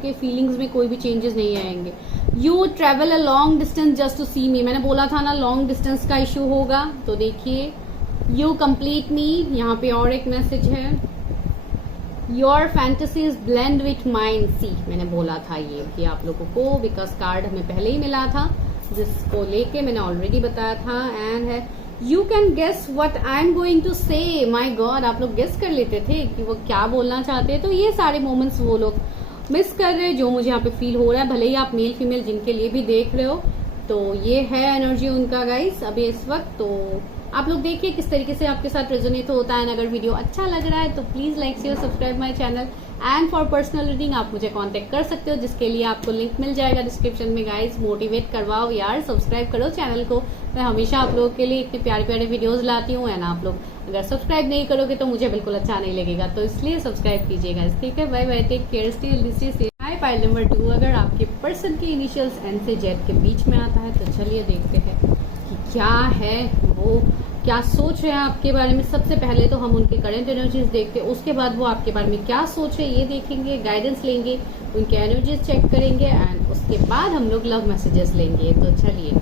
के फीलिंग्स में कोई भी चेंजेस नहीं आएंगे। You travel a long distance just to see me. मैंने बोला था ना लॉन्ग डिस्टेंस का इश्यू होगा, तो देखिए यू कंप्लीट मी। यहाँ पे और एक मैसेज है, your fantasies blend with mind. See, मैंने बोला था ये कि आप लोगों को, बिकॉज कार्ड हमें पहले ही मिला था जिसको लेके मैंने ऑलरेडी बताया था। एंड है you can guess what I am going to say. My god, आप लोग गेस कर लेते थे कि वो क्या बोलना चाहते हैं। तो ये सारे मोमेंट्स वो लोग मिस कर रहे हैं, जो मुझे यहाँ पे फील हो रहा है। भले ही आप मेल फीमेल जिनके लिए भी देख रहे हो, तो ये है एनर्जी उनका गाइस अभी इस वक्त। तो आप लोग देखिए किस तरीके से आपके साथ रेजोनेट होता है। अगर वीडियो अच्छा लग रहा है तो please like share subscribe my channel. And for personal reading आप मुझे कांटेक्ट कर सकते हो, जिसके लिए आपको लिंक मिल जाएगा डिस्क्रिप्शन में। गाइस, मोटिवेट करवाओ यार, सब्सक्राइब करो चैनल को। मैं हमेशा आप लोगों के लिए इतने प्यारे प्यारे वीडियोस लाती हूँ, एंड आप लोग अगर सब्सक्राइब नहीं करोगे तो मुझे बिल्कुल अच्छा नहीं लगेगा, तो इसलिए सब्सक्राइब कीजिएगा। ठीक है, bye bye, take care, stay healthy. File number 2, अगर आपके पर्सन के इनिशियल्स एन से जेड के बीच में आता है, तो चलिए देखते हैं कि क्या है वो क्या सोच रहे हैं आपके बारे में। सबसे पहले तो हम उनके करंट एनर्जीज देखते हैं, उसके बाद वो आपके बारे में क्या सोच रहे हैं ये देखेंगे, गाइडेंस लेंगे, उनके एनर्जीज चेक करेंगे एंड उसके बाद हम लोग लव मैसेजेस लेंगे। तो चलिए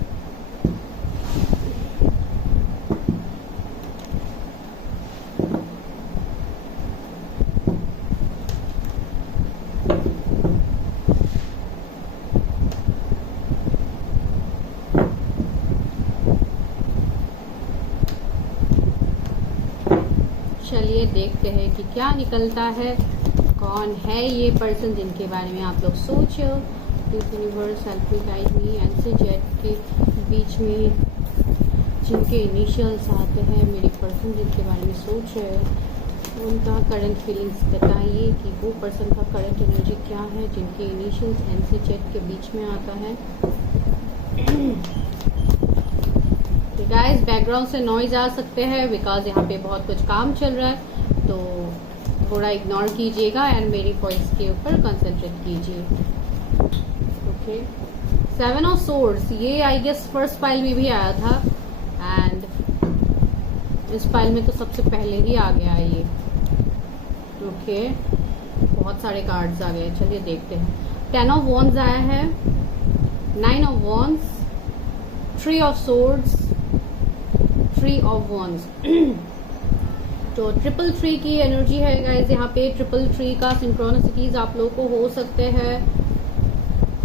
चलिए देखते हैं कि क्या निकलता है। कौन है ये पर्सन जिनके बारे में आप लोग सोच रहे हो। Universe help me guide me and jet के बीच में जिनके इनिशियल्स आते हैं, मेरे पर्सन जिनके बारे में सोच रहे हैं उनका करंट फीलिंग्स बताइए कि वो पर्सन का करंट एनर्जी क्या है जिनके इनिशियल्स एन से जेट के बीच में आता है। गाइस बैकग्राउंड से नॉइज आ सकते हैं बिकॉज यहाँ पे बहुत कुछ काम चल रहा है, तो थोड़ा इग्नोर कीजिएगा एंड मेरी वॉइस के ऊपर कंसंट्रेट कीजिए। ओके, 7 ऑफ सोर्ड्स, ये आई गेस फर्स्ट फाइल में भी आया था एंड इस फाइल में तो सबसे पहले ही आ गया है ये। ओके, बहुत सारे कार्ड्स आ गए, चलिए देखते हैं। 10 ऑफ वॉन्ड्स आया है, 9 of wands, 3 of swords, 3 of wands. तो 333 की एनर्जी है गाइस यहाँ पे। 333 का सिंक्रोनिसिटीज आप लोगों को हो सकते हैं।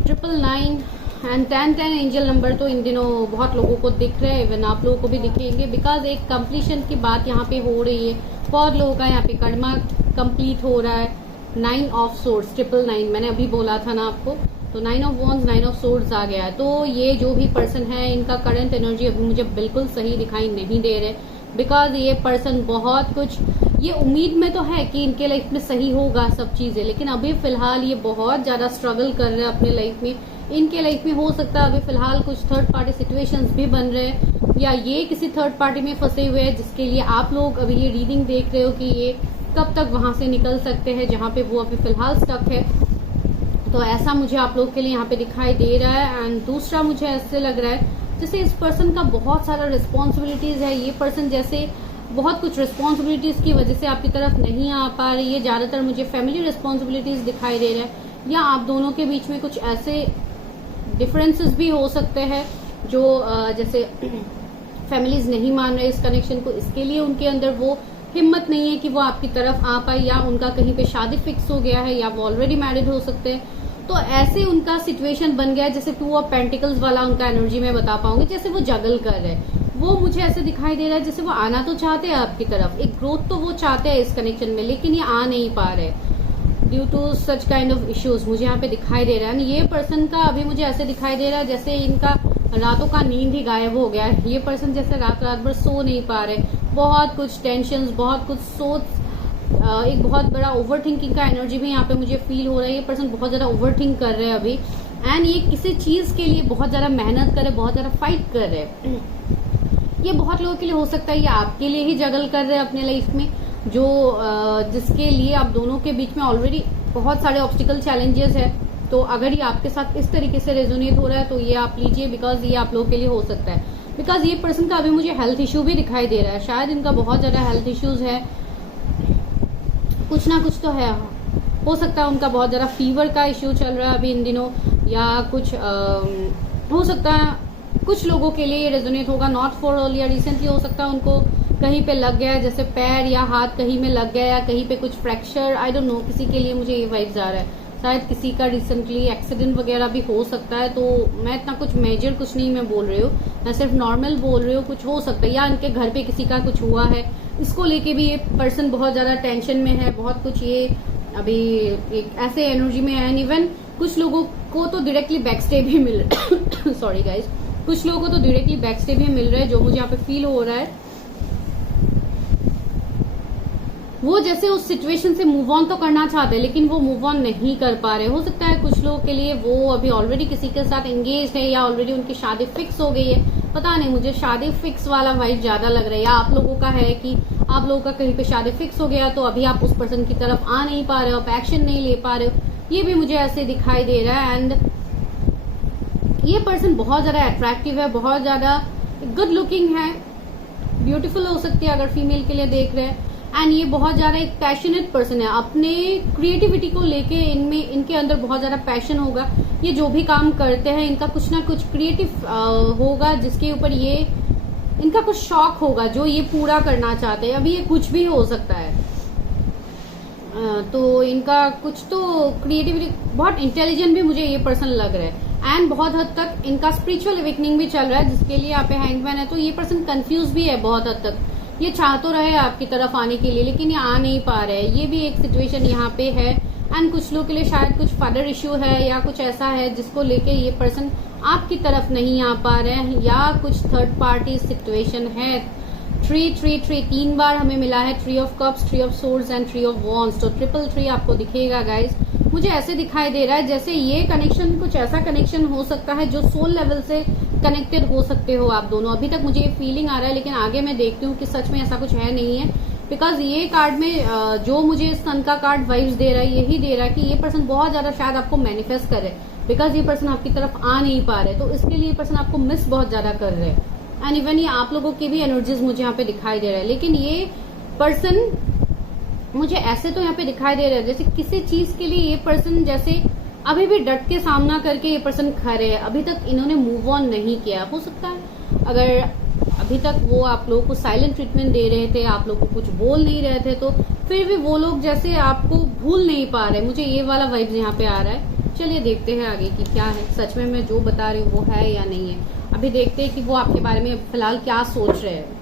999 एंड 1010 एंजल नंबर तो इन दिनों बहुत लोगों को दिख रहे हैं, इवन आप लोगों को भी दिखेंगे बिकॉज एक कंप्लीशन की बात यहाँ पे हो रही है। बहुत लोगों का यहाँ पे कर्मा कंप्लीट हो रहा है। 9 ऑफ सोर्ड्स, 999 मैंने अभी बोला था ना आपको, तो 9 ऑफ वॉन्ड्स, 9 ऑफ सोर्ड्स आ गया है। तो ये जो भी पर्सन है इनका करंट एनर्जी अभी मुझे बिल्कुल सही दिखाई नहीं दे रहे बिकॉज ये पर्सन बहुत कुछ, ये उम्मीद में तो है कि इनके लाइफ में सही होगा सब चीजें, लेकिन अभी फिलहाल ये बहुत ज्यादा स्ट्रगल कर रहे हैं अपने लाइफ में। इनके लाइफ में हो सकता है अभी फिलहाल कुछ थर्ड पार्टी सिचुएशंस भी बन रहे हैं या ये किसी थर्ड पार्टी में फंसे हुए हैं जिसके लिए आप लोग अभी ये रीडिंग देख रहे हो कि ये कब तक वहां से निकल सकते हैं जहां पे वो अभी फिलहाल स्टक है। तो ऐसा मुझे आप लोग के लिए यहाँ पे दिखाई दे रहा है। एंड दूसरा मुझे ऐसे लग रहा है जैसे इस पर्सन का बहुत सारा रिस्पॉन्सिबिलिटीज है। ये पर्सन जैसे बहुत कुछ रिस्पॉन्सिबिलिटीज की वजह से आपकी तरफ नहीं आ पा रही है। ज्यादातर मुझे फैमिली रिस्पॉन्सिबिलिटीज दिखाई दे रहा है या आप दोनों के बीच में कुछ ऐसे डिफरेंसेस भी हो सकते हैं जो जैसे फैमिलीज नहीं मान रहे इस कनेक्शन को, इसके लिए उनके अंदर वो हिम्मत नहीं है कि वो आपकी तरफ आ पाए, या उनका कहीं पे शादी फिक्स हो गया है या वो ऑलरेडी मैरिड हो सकते हैं। तो ऐसे उनका सिचुएशन बन गया है जैसे 2 ऑफ पेंटिकल्स वाला उनका एनर्जी मैं बता पाऊंगी, जैसे वो जगल कर रहे हैं। वो मुझे ऐसे दिखाई दे रहा है जैसे वो आना तो चाहते हैं आपकी तरफ, एक ग्रोथ तो वो चाहते हैं इस कनेक्शन में, लेकिन ये आ नहीं पा रहे due to such kind of issues मुझे यहाँ पे दिखाई दे रहा है। ये पर्सन का अभी मुझे ऐसे दिखाई दे रहा है जैसे इनका रातों का नींद ही गायब हो गया है। ये पर्सन जैसे रात भर सो नहीं पा रहे, बहुत कुछ टेंशन, बहुत कुछ सोच, एक बहुत बड़ा ओवर थिंकिंग का एनर्जी भी यहाँ पे मुझे फील हो रहा है। ये पर्सन बहुत ज्यादा ओवर थिंक कर रहे हैं अभी एंड ये किसी चीज के लिए बहुत ज्यादा मेहनत कर रहे, बहुत ज्यादा फाइट कर रहे हैं। ये बहुत लोगों के लिए हो सकता है, ये आपके लिए ही जगल कर रहे हैं अपने लाइफ में, जो जिसके लिए आप दोनों के बीच में ऑलरेडी बहुत सारे ऑब्स्टिकल चैलेंजेस है। तो अगर ये आपके साथ इस तरीके से रेजोनेट हो रहा है तो ये आप लीजिए बिकॉज ये आप लोगों के लिए हो सकता है। बिकॉज ये पर्सन का अभी मुझे हेल्थ इश्यू भी दिखाई दे रहा है, शायद इनका बहुत ज्यादा हेल्थ इश्यूज है, कुछ ना कुछ तो है। हो सकता है उनका बहुत ज्यादा फीवर का इश्यू चल रहा है अभी इन दिनों, या कुछ हो सकता है कुछ लोगों के लिए ये रेजोनेट होगा, नॉट फॉर ऑल, या रिसेंटली हो सकता है उनको कहीं पे लग गया है, जैसे पैर या हाथ कहीं में लग गया या कहीं पे कुछ फ्रैक्चर, आई डोंट नो, किसी के लिए मुझे ये वाइब्स आ रहा है। शायद किसी का रिसेंटली एक्सीडेंट वगैरह भी हो सकता है। तो मैं इतना कुछ मेजर कुछ नहीं मैं बोल रही हूँ, मैं सिर्फ नॉर्मल बोल रही हूँ, कुछ हो सकता है, या इनके घर पे किसी का कुछ हुआ है, इसको लेके भी ये पर्सन बहुत ज्यादा टेंशन में है, बहुत कुछ ये अभी एक ऐसे एनर्जी में है। एंड इवन कुछ लोगों को तो डायरेक्टली बैक स्टे भी मिल सॉरी गाइज, कुछ लोगों को तो डायरेक्टली बैक स्टे भी मिल रहा है, जो मुझे यहाँ पे फील हो रहा है। वो जैसे उस सिचुएशन से मूव ऑन तो करना चाहते हैं लेकिन वो मूव ऑन नहीं कर पा रहे। हो सकता है कुछ लोगों के लिए वो अभी ऑलरेडी किसी के साथ एंगेज है या ऑलरेडी उनकी शादी फिक्स हो गई है, पता नहीं, मुझे शादी फिक्स वाला वाइब ज्यादा लग रहा है। या आप लोगों का है कि आप लोगों का कहीं पे शादी फिक्स हो गया तो अभी आप उस पर्सन की तरफ आ नहीं पा रहे हो, आप एक्शन नहीं ले पा रहे हो, ये भी मुझे ऐसे दिखाई दे रहा है। एंड ये पर्सन बहुत ज्यादा अट्रैक्टिव है, बहुत ज्यादा गुड लुकिंग है, ब्यूटीफुल हो सकती है अगर फीमेल के लिए देख रहे हैं। एंड ये बहुत ज्यादा एक पैशनेट पर्सन है, अपने क्रिएटिविटी को लेके इनमें इनके अंदर बहुत ज्यादा पैशन होगा। ये जो भी काम करते हैं इनका कुछ ना कुछ क्रिएटिव होगा जिसके ऊपर ये इनका कुछ शौक होगा जो ये पूरा करना चाहते हैं। अभी ये कुछ भी हो सकता है, तो इनका कुछ तो क्रिएटिविटी, बहुत इंटेलिजेंट भी मुझे ये पर्सन लग रहा है। एंड बहुत हद तक इनका स्पिरिचुअल अवेकनिंग भी चल रहा है, जिसके लिए यहाँ पे हैंगमैन है। तो ये पर्सन कंफ्यूज भी है बहुत हद तक, ये चाह तो रहे आपकी तरफ आने के लिए लेकिन ये आ नहीं पा रहे। ये भी एक सिचुएशन यहाँ पे है। एंड कुछ लोग के लिए शायद कुछ फादर इश्यू है या कुछ ऐसा है जिसको लेके ये पर्सन आपकी तरफ नहीं आ पा रहे हैं, या कुछ थर्ड पार्टी सिचुएशन है। 3 बार हमें मिला है, 3 of cups, 3 of swords and 3 of wands. तो 333 आपको दिखेगा गाइस। मुझे ऐसे दिखाई दे रहा है जैसे ये कनेक्शन कुछ ऐसा कनेक्शन हो सकता है जो सोल लेवल से कनेक्टेड हो सकते हो आप दोनों। अभी तक मुझे ये फीलिंग आ रहा है, लेकिन आगे मैं देखती हूँ कि सच में ऐसा कुछ है नहीं है। बिकॉज ये कार्ड में जो मुझे सन का कार्ड वाइब्स दे रहा है, यही दे रहा है कि ये पर्सन बहुत ज्यादा शायद आपको मैनिफेस्ट करे, बिकॉज ये पर्सन आपकी तरफ आ नहीं पा रहे। तो इसके लिए पर्सन आपको मिस बहुत ज्यादा कर रहे हैं। एंड इवन ये आप लोगों की भी एनर्जीज मुझे यहाँ पे दिखाई दे रहा है। लेकिन ये पर्सन मुझे ऐसे तो यहाँ पे दिखाई दे रहा है जैसे किसी चीज के लिए ये पर्सन जैसे अभी भी डट के सामना करके ये पर्सन खड़े है। अभी तक इन्होंने मूव ऑन नहीं किया। हो सकता है अगर अभी तक वो आप लोगों को साइलेंट ट्रीटमेंट दे रहे थे, आप लोगों को कुछ बोल नहीं रहे थे, तो फिर भी वो लोग जैसे आपको भूल नहीं पा रहे। मुझे ये वाला वाइब्स यहाँ पे आ रहा है। चलिए देखते हैं आगे की क्या है, सच में मैं जो बता रही हूँ वो है या नहीं है। अभी देखते हैं कि वो आपके बारे में फिलहाल क्या सोच रहे हैं।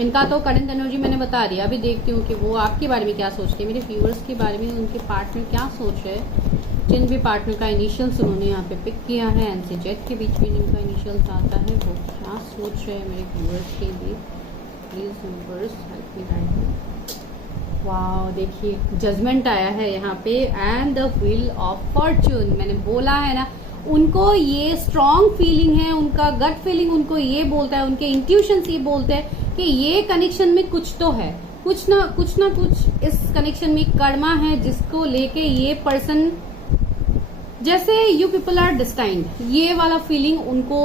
इनका तो करंट एनर्जी मैंने बता दिया। अभी देखती हूँ कि वो आपके बारे में क्या सोचते हैं, मेरे व्यूअर्स के बारे में, उनके पार्टनर क्या सोच रहे हैं। जिन भी पार्टनर का इनिशियल्स उन्होंने यहाँ पे पिक किया है, एन से जेड के बीच में जिनका इनिशियल्स आता है, वो क्या सोच रहे हैं मेरे व्यूअर्स के लिए। Please universe help me guide. वाह, देखिए जजमेंट आया है यहाँ पे and the wheel of Fortune. मैंने बोला है ना, उनको ये स्ट्रॉन्ग फीलिंग है, उनका गट फीलिंग उनको ये बोलता है, उनके इंट्यूशंस ये बोलते हैं कि ये कनेक्शन में कुछ तो है, कुछ ना कुछ इस कनेक्शन में कर्मा है जिसको लेके ये पर्सन जैसे यू पीपल आर डिस्टाइंड, ये वाला फीलिंग उनको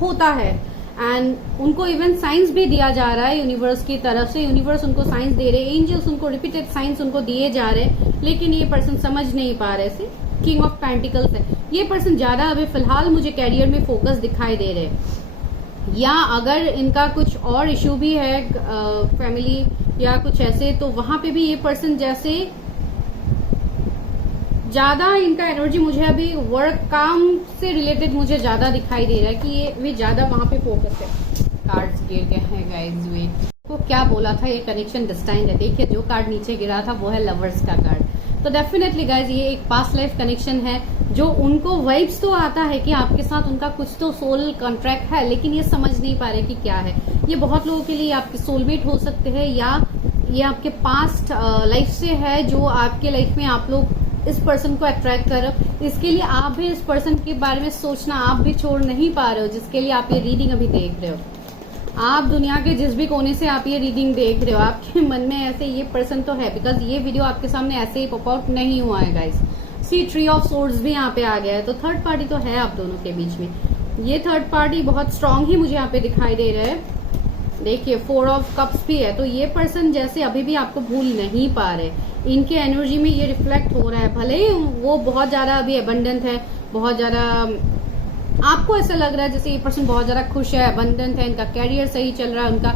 होता है। एंड उनको इवन साइंस भी दिया जा रहा है यूनिवर्स की तरफ से। यूनिवर्स उनको साइंस दे रहे, एंजल्स उनको रिपीटेड साइंस उनको दिए जा रहे, लेकिन ये पर्सन समझ नहीं पा रहे। से किंग ऑफ पेंटिकल्स है ये पर्सन, ज्यादा अभी फिलहाल मुझे कैरियर में फोकस दिखाई दे रहे। या अगर इनका कुछ और इश्यू भी है फैमिली या कुछ ऐसे, तो वहां पे भी ये पर्सन जैसे ज्यादा इनका एनर्जी मुझे अभी वर्क काम से रिलेटेड मुझे ज्यादा दिखाई दे रहा है कि ये वे ज्यादा वहां पे फोकस है। कार्ड्स गिर गए हैं गाइस। वे को क्या बोला था, ये कनेक्शन डिस्टाइंड है। देखिए जो कार्ड नीचे गिरा था वो है लवर्स का कार्ड। तो डेफिनेटली गाइस ये एक पास्ट लाइफ कनेक्शन है जो उनको वाइब्स तो आता है कि आपके साथ उनका कुछ तो सोल कॉन्ट्रैक्ट है, लेकिन ये समझ नहीं पा रहे कि क्या है। ये बहुत लोगों के लिए आपके सोलमेट हो सकते हैं, या ये आपके पास्ट लाइफ से है जो आपके लाइफ में आप लोग इस पर्सन को अट्रैक्ट कर रहे हो। इसके लिए आप भी इस पर्सन के बारे में सोचना आप भी छोड़ नहीं पा रहे हो, जिसके लिए आप ये रीडिंग अभी देख रहे हो। आप दुनिया के जिस भी कोने से आप ये रीडिंग देख रहे हो, आपके मन में ऐसे ये पर्सन तो है, बिकॉज ये वीडियो आपके सामने ऐसे ही पॉप आउट नहीं हुआ है गाइस। सी 3 ऑफ सोर्ड्स भी यहाँ पे आ गया है, तो थर्ड पार्टी तो है आप दोनों के बीच में। ये थर्ड पार्टी बहुत स्ट्रांग ही मुझे यहाँ पे दिखाई दे रहा है। देखिए 4 ऑफ कप्स भी है, तो ये पर्सन जैसे अभी भी आपको भूल नहीं पा रहे। इनके एनर्जी में ये रिफ्लेक्ट हो रहा है, भले ही वो बहुत ज्यादा अभी अबंडेंट है, बहुत ज्यादा आपको ऐसा लग रहा है जैसे ये पर्सन बहुत ज्यादा खुश है, अबंडेंट है, इनका कैरियर सही चल रहा है, उनका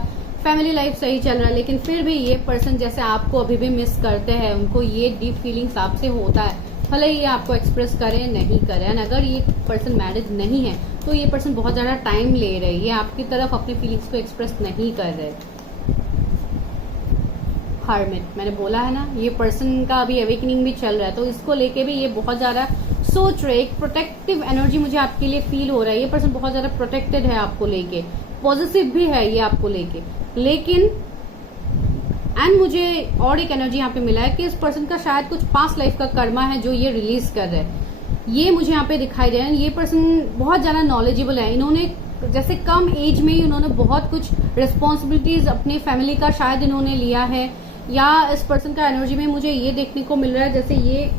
फैमिली लाइफ सही चल रहा है, लेकिन फिर भी ये पर्सन जैसे आपको अभी भी मिस करते हैं। उनको ये डीप फीलिंग्स आपसे होता है, भले ही आपको एक्सप्रेस करें नहीं करें। अगर ये पर्सन मैरिड नहीं है तो ये पर्सन बहुत ज्यादा टाइम ले रहे हैं, ये आपकी तरफ अपने फीलिंग्स को एक्सप्रेस नहीं कर रहे। हर्मिट मैंने बोला है ना, ये पर्सन का अभी अवेकनिंग भी चल रहा है, तो इसको लेके भी ये बहुत ज्यादा सोच रहे। एक प्रोटेक्टिव एनर्जी मुझे आपके लिए फील हो रहा है। ये पर्सन बहुत ज्यादा प्रोटेक्टेड है आपको लेके, पॉजिटिव भी है ये आपको लेके, लेकिन एंड मुझे और एक एनर्जी यहाँ पे मिला है कि इस पर्सन का शायद कुछ पास्ट लाइफ का कर्मा है जो ये रिलीज कर रहे हैं। ये मुझे यहाँ पे दिखाई दे रहा है। ये पर्सन बहुत ज्यादा नॉलेजेबल है, इन्होंने जैसे कम एज में ही उन्होंने बहुत कुछ रिस्पॉन्सिबिलिटीज अपनी फैमिली का शायद इन्होंने लिया है, या इस पर्सन का एनर्जी में मुझे ये देखने को मिल रहा है जैसे ये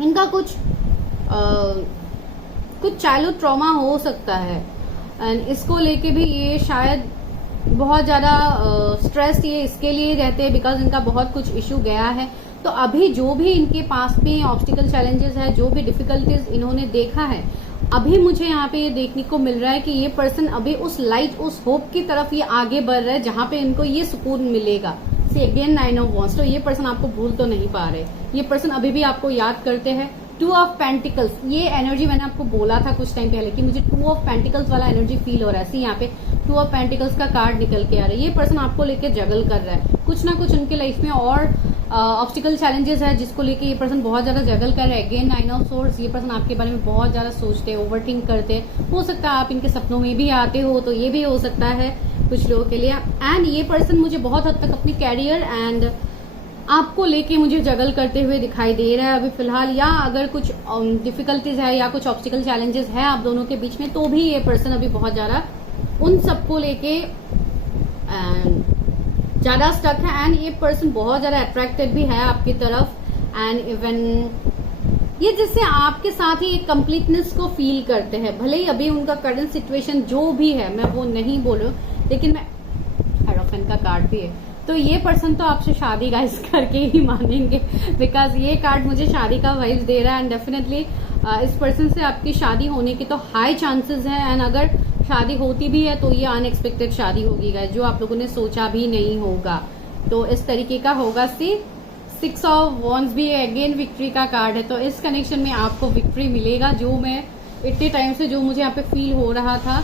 इनका कुछ चाइल्डहुड ट्रॉमा हो सकता है, एंड इसको लेके भी ये शायद बहुत ज्यादा स्ट्रेस ये इसके लिए रहते हैं बिकॉज इनका बहुत कुछ इशू गया है। तो अभी जो भी इनके पास में ऑब्स्टिकल चैलेंजेस है, जो भी डिफिकल्टीज इन्होंने देखा है, अभी मुझे यहाँ पे ये देखने को मिल रहा है कि ये पर्सन अभी उस लाइट, उस होप की तरफ ये आगे बढ़ रहा है जहां पे इनको ये सुकून मिलेगा। See again 9 of wands. तो ये पर्सन आपको भूल तो नहीं पा रहे, ये पर्सन अभी भी आपको याद करते हैं। 2 ऑफ पेंटिकल्स, ये एनर्जी मैंने आपको बोला था कुछ टाइम पहले कि मुझे 2 ऑफ पेंटिकल्स वाला एनर्जी फील हो रहा है। सी यहाँ पे 2 ऑफ पेंटिकल्स का कार्ड निकल के आ रहा है। ये पर्सन आपको लेके जगल कर रहा है, कुछ ना कुछ उनके लाइफ में और ऑब्स्टिकल चैलेंजेस है जिसको लेके ये पर्सन बहुत ज्यादा जगल कर रहा है। अगेन 9 ऑफ सोर्ड्स, ये पर्सन आपके बारे में बहुत ज्यादा सोचते हैं, ओवरथिंक करते हैं। हो सकता है आप इनके सपनों में भी आते हो, तो ये भी हो सकता है कुछ लोगों के लिए। एंड ये पर्सन मुझे बहुत हद तक अपनी कैरियर एंड आपको लेके मुझे जगल करते हुए दिखाई दे रहा है अभी फिलहाल। या अगर कुछ डिफिकल्टीज है या कुछ ऑब्स्टिकल चैलेंजेस है आप दोनों के बीच में, तो भी ये पर्सन अभी बहुत ज्यादा उन सबको लेके ज्यादा स्टक है। एंड ये पर्सन बहुत ज्यादा अट्रैक्टेड भी है आपकी तरफ। एंड इवन ये जिससे आपके साथ ही एक कंप्लीटनेस को फील करते हैं, भले ही अभी उनका करंट सिचुएशन जो भी है मैं वो नहीं बोलूं, लेकिन मैं हेरोफेन का कार्ड भी है, तो ये पर्सन तो आपसे शादी गाइस करके ही मानेंगे बिकॉज ये कार्ड मुझे शादी का वाइब्स दे रहा है। एंड डेफिनेटली इस पर्सन से आपकी शादी होने की तो हाई चांसेस है। एंड अगर शादी होती भी है तो ये अनएक्सपेक्टेड शादी होगी गाइस, जो आप लोगों ने सोचा भी नहीं होगा। तो इस तरीके का होगा। 6 ऑफ वॉन्ड्स भी है, अगेन विक्ट्री का कार्ड है। तो इस कनेक्शन में आपको विक्ट्री मिलेगा, जो मैं इतने टाइम से जो मुझे यहाँ पे फील हो रहा था।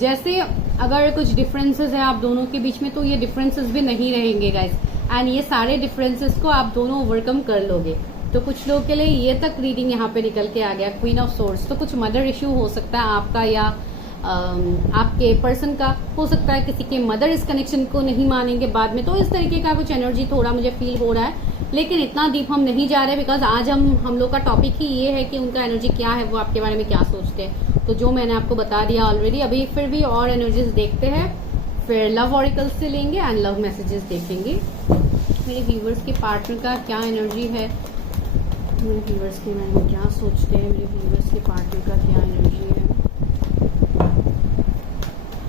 जैसे अगर कुछ डिफरेंसेस है आप दोनों के बीच में, तो ये डिफरेंसेस भी नहीं रहेंगे गाइस। एंड ये सारे डिफरेंसेस को आप दोनों ओवरकम कर लोगे। तो कुछ लोगों के लिए ये तक रीडिंग यहाँ पे निकल के आ गया, क्वीन ऑफ सोर्ड्स। तो कुछ मदर इश्यू हो सकता है आपका या आपके पर्सन का, हो सकता है किसी के मदर इस कनेक्शन को नहीं मानेंगे बाद में। तो इस तरीके का कुछ एनर्जी थोड़ा मुझे फील हो रहा है, लेकिन इतना डीप हम नहीं जा रहे बिकॉज आज हम लोग का टॉपिक ही ये है कि उनका एनर्जी क्या है, वो आपके बारे में क्या सोचते हैं। तो जो मैंने आपको बता दिया ऑलरेडी। अभी फिर भी और एनर्जीज देखते हैं, फिर लव ऑरिकल्स से लेंगे एंड लव मैसेजेस देखेंगे। मेरे व्यूवर्स के पार्टनर का क्या एनर्जी है, मेरे व्यूवर्स के बारे में क्या सोचते हैं, मेरे व्यूवर्स के पार्टनर का क्या एनर्जी है।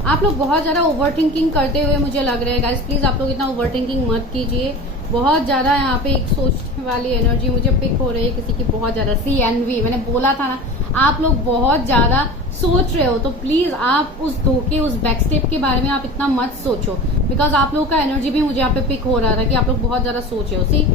आप लोग बहुत ज्यादा ओवर थिंकिंग करते हुए मुझे लग रहा है गाइस, प्लीज आप लोग इतना ओवर थिंकिंग मत कीजिए। बहुत ज्यादा यहाँ पे एक सोचने वाली एनर्जी मुझे पिक हो रही है किसी की, बहुत ज्यादा। CNV मैंने बोला था ना, आप लोग बहुत ज्यादा सोच रहे हो, तो प्लीज आप उस धोखे, उस बैकस्टेप के बारे में आप इतना मत सोचो बिकॉज आप लोगों का एनर्जी भी मुझे यहाँ पे पिक हो रहा था कि आप लोग बहुत ज्यादा सोच रहे हो। सी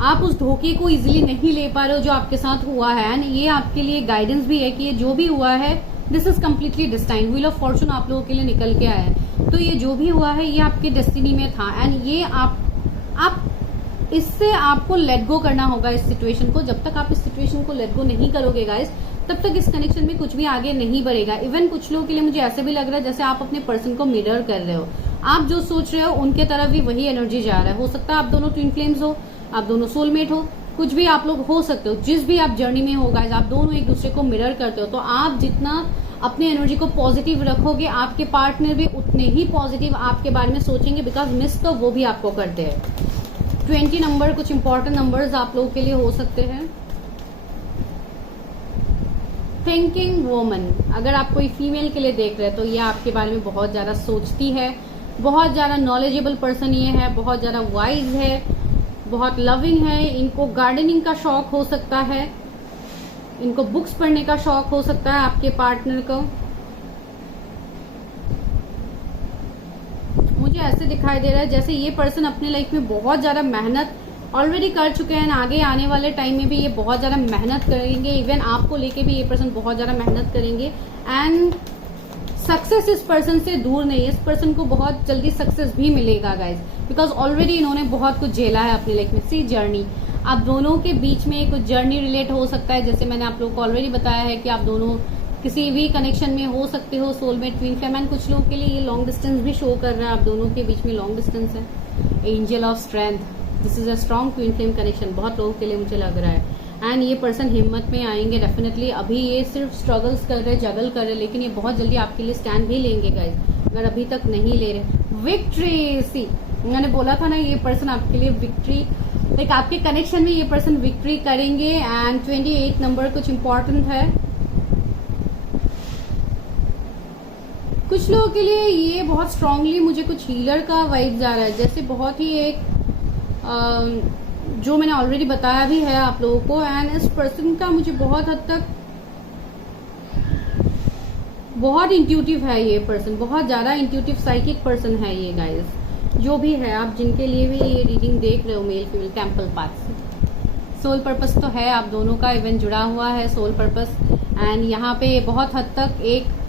आप उस धोखे को इजिली नहीं ले पा रहे हो जो आपके साथ हुआ है। एंड ये आपके लिए गाइडेंस भी है कि ये जो भी हुआ है this is completely destine. Wheel of Fortune आप लोगों के लिए निकल के आया है। तो ये जो भी हुआ है ये आपके डेस्टिनी में था। एंड ये आप इससे आपको लेट गो करना होगा इस सिचुएशन को। जब तक आप इस सिचुएशन को लेट गो नहीं करोगे गाइस, तब तक इस कनेक्शन में कुछ भी आगे नहीं बढ़ेगा। इवन कुछ लोगों के लिए मुझे ऐसे भी लग रहा है जैसे आप अपने पर्सन को मिरर कर रहे हो। आप जो सोच रहे हो उनके तरफ भी वही एनर्जी जा रहा है। हो सकता है आप दोनों ट्विन फ्लेम्स हो, आप दोनों सोलमेट हो, कुछ भी आप लोग हो सकते हो। जिस भी आप जर्नी में हो गाइस, आप दोनों एक दूसरे को मिरर करते हो। तो आप जितना अपनी एनर्जी को पॉजिटिव रखोगे, आपके पार्टनर भी उतने ही पॉजिटिव आपके बारे में सोचेंगे बिकॉज मिस तो वो भी आपको करते हैं। 20 नंबर कुछ इंपॉर्टेंट नंबर्स आप लोगों के लिए हो सकते हैं। थिंकिंग वुमन, अगर आप कोई फीमेल के लिए देख रहे हैं तो ये आपके बारे में बहुत ज्यादा सोचती है, बहुत ज्यादा नॉलेजेबल पर्सन ये है, बहुत ज्यादा वाइज है, बहुत लविंग है। इनको गार्डनिंग का शौक हो सकता है, इनको बुक्स पढ़ने का शौक हो सकता है आपके पार्टनर को। मुझे ऐसे दिखाई दे रहा है जैसे ये पर्सन अपने लाइफ में बहुत ज्यादा मेहनत ऑलरेडी कर चुके हैं। आगे आने वाले टाइम में भी ये बहुत ज्यादा मेहनत करेंगे। इवन आपको लेके भी ये पर्सन बहुत ज्यादा मेहनत करेंगे। एंड सक्सेस इस पर्सन से दूर नहीं है, इस पर्सन को बहुत जल्दी सक्सेस भी मिलेगा गाइज बिकॉज ऑलरेडी इन्होंने बहुत कुछ झेला है अपनी लाइफ में। सी जर्नी, आप दोनों के बीच में कुछ जर्नी रिलेट हो सकता है। जैसे मैंने आप लोगों को ऑलरेडी बताया है कि आप दोनों किसी भी कनेक्शन में हो सकते हो, सोलमेट, ट्विन फ्लेम। एंड कुछ लोगों के लिए ये लॉन्ग डिस्टेंस भी शो कर रहा है, आप दोनों के बीच में लॉन्ग डिस्टेंस है। Angel of strength, this is a strong twin flame connection बहुत लोगों के लिए मुझे लग रहा है। एंड ये पर्सन हिम्मत में आएंगे डेफिनेटली। अभी ये सिर्फ स्ट्रगल्स कर रहे, जगल कर रहे, लेकिन ये बहुत जल्दी आपके लिए स्टैंड भी लेंगे गाइज, अगर अभी तक नहीं ले रहे। विक्ट्री, सी मैंने बोला था ना ये पर्सन आपके लिए विक्ट्री, लाइक आपके कनेक्शन में ये पर्सन विक्ट्री करेंगे। एंड 28 नंबर कुछ इंपॉर्टेंट है। कुछ लोगों के लिए ये बहुत स्ट्रांगली मुझे कुछ हीलर का वाइब्स आ रहा है, जैसे बहुत ही एक जो मैंने ऑलरेडी बताया भी है आप लोगों को। एंड इस पर्सन का मुझे बहुत हद तक बहुत इंट्यूटिव है ये पर्सन, बहुत ज्यादा इंट्यूटिव साइकिक पर्सन है ये गाइस। जो भी है आप जिनके लिए भी ये रीडिंग देख रहे हो, मेल फीमेल, टेम्पल पाथ से सोल पर्पस तो है, आप दोनों का इवेंट जुड़ा हुआ है सोल पर्पस। एंड यहाँ पे बहुत हद तक एक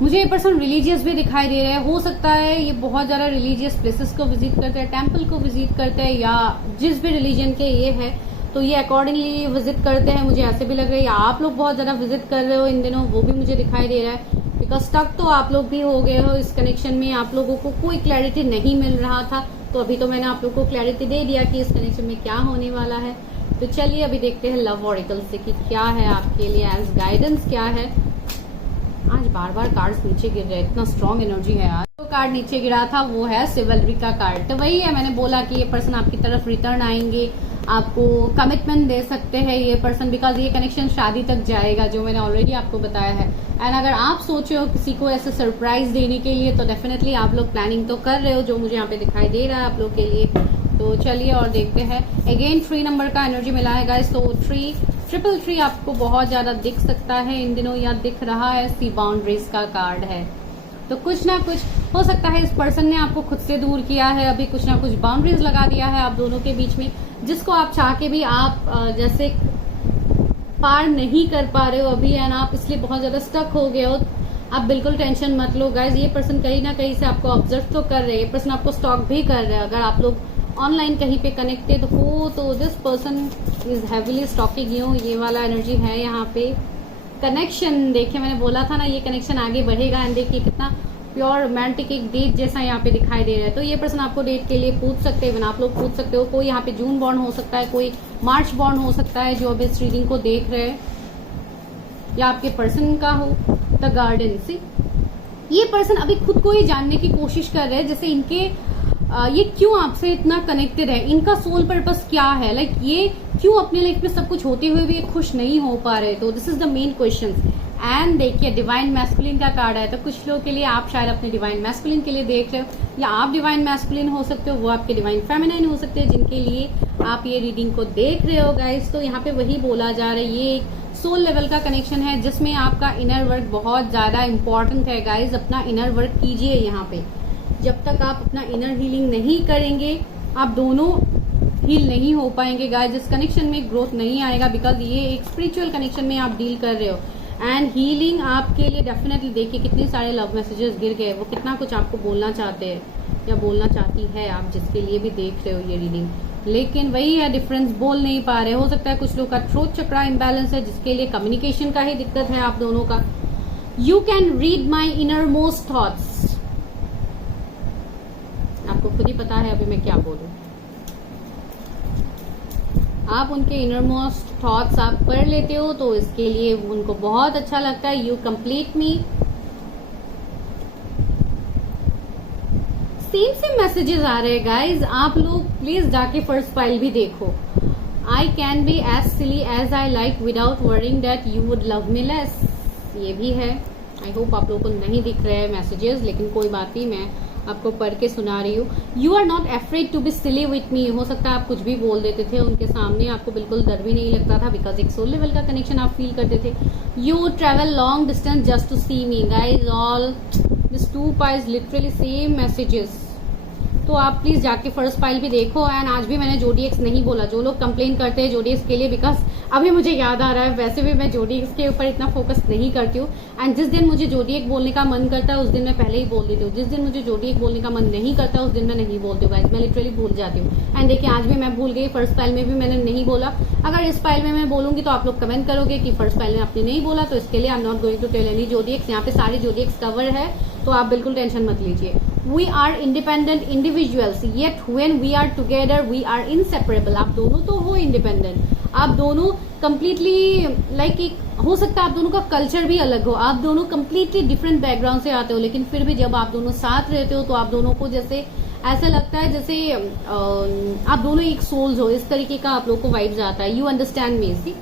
मुझे ये पर्सन रिलीजियस भी दिखाई दे रहा है। हो सकता है ये बहुत ज्यादा रिलीजियस प्लेसेस को विजिट करते हैं, टेम्पल को विजिट करते हैं, या जिस भी रिलीजन के ये है तो ये अकॉर्डिंगली विजिट करते हैं। मुझे ऐसे भी लग रहा है, या आप लोग बहुत ज्यादा विजिट कर रहे हो इन दिनों, वो भी मुझे दिखाई दे रहा है। बिकॉज स्टक तो आप लोग भी हो गए हो इस कनेक्शन में, आप लोगों को कोई क्लैरिटी नहीं मिल रहा था। तो अभी तो मैंने आप लोग को क्लैरिटी दे दिया कि इस कनेक्शन में क्या होने वाला है। तो चलिए अभी देखते हैं लव ऑरिकल से कि क्या है आपके लिए एज गाइडेंस, क्या है। आज बार बार कार्ड्स नीचे गिर रहे हैं, इतना स्ट्रॉन्ग एनर्जी है आज। जो कार्ड नीचे गिरा था वो है सिवलरी का कार्ड। तो वही है, मैंने बोला कि ये पर्सन आपकी तरफ रिटर्न आएंगे, आपको कमिटमेंट दे सकते हैं ये पर्सन, बिकॉज ये कनेक्शन शादी तक जाएगा, जो मैंने ऑलरेडी आपको बताया है। एंड अगर आप सोचे हो किसी को ऐसे सरप्राइज देने के लिए तो डेफिनेटली आप लोग प्लानिंग तो कर रहे हो, जो मुझे यहाँ पे दिखाई दे रहा है आप लोग के लिए। तो चलिए और देखते हैं। अगेन 3 नंबर का एनर्जी मिला है गाइस। तो 333 आपको बहुत ज्यादा दिख सकता है इन दिनों, या दिख रहा है। सी बाउंड्रीज का कार्ड है। तो कुछ ना कुछ हो सकता है इस पर्सन ने आपको खुद से दूर किया है, अभी कुछ ना कुछ बाउंड्रीज लगा दिया है आप दोनों के बीच में, जिसको आप चाह के भी आप जैसे पार नहीं कर पा रहे हो अभी, एंड आप इसलिए बहुत ज्यादा स्टक हो गए हो। आप बिल्कुल टेंशन मत लो गाइज, ये पर्सन कहीं ना कहीं से आपको ऑब्जर्व तो कर रहे हैं, ये पर्सन आपको स्टॉक भी कर रहे हैं। अगर आप लोग ऑनलाइन कहीं पे कनेक्टेड हो तो this person is heavily stalking you, ये वाला एनर्जी है यहाँ पे। कनेक्शन देखिए, मैंने बोला था ना ये कनेक्शन आगे बढ़ेगा। एंड देखिए कितना प्योर रोमांटिक एक डेट जैसा यहाँ पे दिखाई दे रहा है। तो ये पर्सन आपको डेट के लिए पूछ सकते हैं, आप लोग पूछ सकते हो। कोई यहाँ पे जून बॉर्न हो सकता है, कोई मार्च बॉर्न हो सकता है जो अभी इस रीडिंग को देख रहे हैं, या आपके पर्सन का हो द गार्डन से। ये पर्सन अभी खुद को ही जानने की कोशिश कर रहे हैं, जैसे इनके ये क्यों आपसे इतना कनेक्टेड है, इनका सोल पर्पस क्या है, लाइक ये क्यों अपने लाइफ में सब कुछ होते हुए भी खुश नहीं हो पा रहे। तो this is the main question. And देखिए डिवाइन मैस्कुलिन का कार्ड है। तो कुछ लोगों के लिए आप शायद अपने डिवाइन मैस्कुलिन के लिए देख रहे हो, या आप डिवाइन मैस्कुलिन हो सकते हो, वो आपके डिवाइन फेमिनाइन हो सकते हैं, जिनके लिए आप ये रीडिंग को देख रहे हो गाइस। तो यहाँ पे वही बोला जा रहा है, ये एक सोल लेवल का कनेक्शन है जिसमें आपका इनर वर्क बहुत ज्यादा इंपॉर्टेंट है गाइज। अपना इनर वर्क कीजिए यहाँ पे। जब तक आप अपना इनर हीलिंग नहीं करेंगे आप दोनों हील नहीं हो पाएंगे गाइज। इस कनेक्शन में ग्रोथ नहीं आएगा, बिकॉज ये एक स्पिरिचुअल कनेक्शन में आप डील कर रहे हो। एंड हीलिंग आपके लिए डेफिनेटली, देखिए कितने सारे लव मैसेजेस गिर गए, वो कितना कुछ आपको बोलना चाहते हैं या बोलना चाहती है, आप जिसके लिए भी देख रहे हो ये रीडिंग। लेकिन वही है डिफरेंस, बोल नहीं पा रहे। हो सकता है कुछ लोग का थ्रोट चक्रा इम्बैलेंस है, जिसके लिए कम्युनिकेशन का ही दिक्कत है आप दोनों का। You can read my inner most thoughts, आपको खुद ही पता है अभी मैं क्या बोलूं। आप उनके इनर मोस्ट थॉट्स आप पढ़ लेते हो तो इसके लिए उनको बहुत अच्छा लगता है। You complete me, same messages आ रहे हैं गाइज। आप लोग प्लीज जाके फर्स्ट फाइल भी देखो। I can be as silly as I like without worrying that you would love me less, ये भी है। आई होप आप लोगों को नहीं दिख रहे हैं मैसेजेस, लेकिन कोई बात नहीं, मैं आपको पढ़ के सुना रही हूँ। You are not afraid to be silly with me, हो सकता है आप कुछ भी बोल देते थे उनके सामने, आपको बिल्कुल डर भी नहीं लगता था, बिकॉज एक सोल लेवल का कनेक्शन आप फील करते थे। You travel long distance just to see me guys, all this 2 pies literally same messages. तो आप प्लीज जाके फर्स्ट फाइल भी देखो। एंड आज भी मैंने जोडीएक्स नहीं बोला, जो लोग कंप्लेन करते हैं जोडीएक्स के लिए, बिकॉज अभी मुझे याद आ रहा है, वैसे भी मैं जोडीएक्स के ऊपर इतना फोकस नहीं करती हूँ। एंड जिस दिन मुझे जोडीएक्स बोलने का मन करता है उस दिन मैं पहले ही बोल देती हूँ, जिस दिन मुझे जोडीएक्स बोलने का मन नहीं करता उस दिन मैं नहीं बोलती हूँ गाइस, मैं लिटरली भूल जाती हूँ। एंड देखिए आज भी मैं भूल गई, फर्स्ट फाइल में भी मैंने नहीं बोला। अगर इस फाइल में मैं बोलूंगी तो आप लोग कमेंट करोगे कि फर्स्ट फाइल में आपने नहीं बोला, तो इसके लिए I am not going to tell any zodiacs. यहाँ पे सारी जोडीएक्स कवर है, तो आप बिल्कुल टेंशन मत लीजिए। We are independent individuals yet when we are together we are inseparable. आप दोनों तो हो इंडिपेंडेंट, आप दोनों कंप्लीटली लाइक एक हो सकता है आप दोनों का कल्चर भी अलग हो, आप दोनों कंप्लीटली डिफरेंट बैकग्राउंड से आते हो, लेकिन फिर भी जब आप दोनों साथ रहते हो तो आप दोनों को जैसे ऐसा लगता है जैसे आप दोनों एक सोल्स हो, इस तरीके का आप लोग को वाइब्स आता है। यू अंडरस्टैंड मी सी।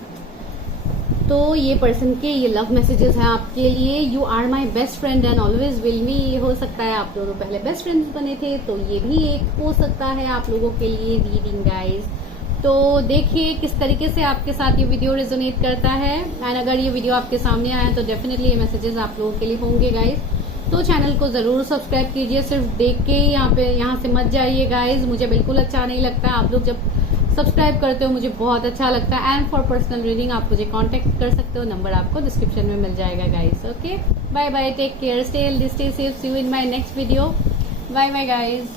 तो ये पर्सन के ये लव मैसेजेस हैं आपके लिए। You are my best friend and always will me. हो सकता है आप दोनों पहले बेस्ट फ्रेंड्स बने थे, तो ये भी एक हो सकता है आप लोगों के लिए रीडिंग गाइज। तो देखिए किस तरीके से आपके साथ ये वीडियो रेजोनेट करता है। एंड अगर ये वीडियो आपके सामने आया तो डेफिनेटली ये मैसेजेस आप लोगों के लिए होंगे गाइज। तो चैनल को जरूर सब्सक्राइब कीजिए, सिर्फ देख के यहाँ से मत जाइए गाइज। मुझे बिल्कुल अच्छा नहीं लगता, आप लोग जब सब्सक्राइब करते हो मुझे बहुत अच्छा लगता है। एंड फॉर पर्सनल रीडिंग आप मुझे कांटेक्ट कर सकते हो, नंबर आपको डिस्क्रिप्शन में मिल जाएगा guys. Okay, bye bye, take care, stay safe, see you in my next video. Bye bye guys.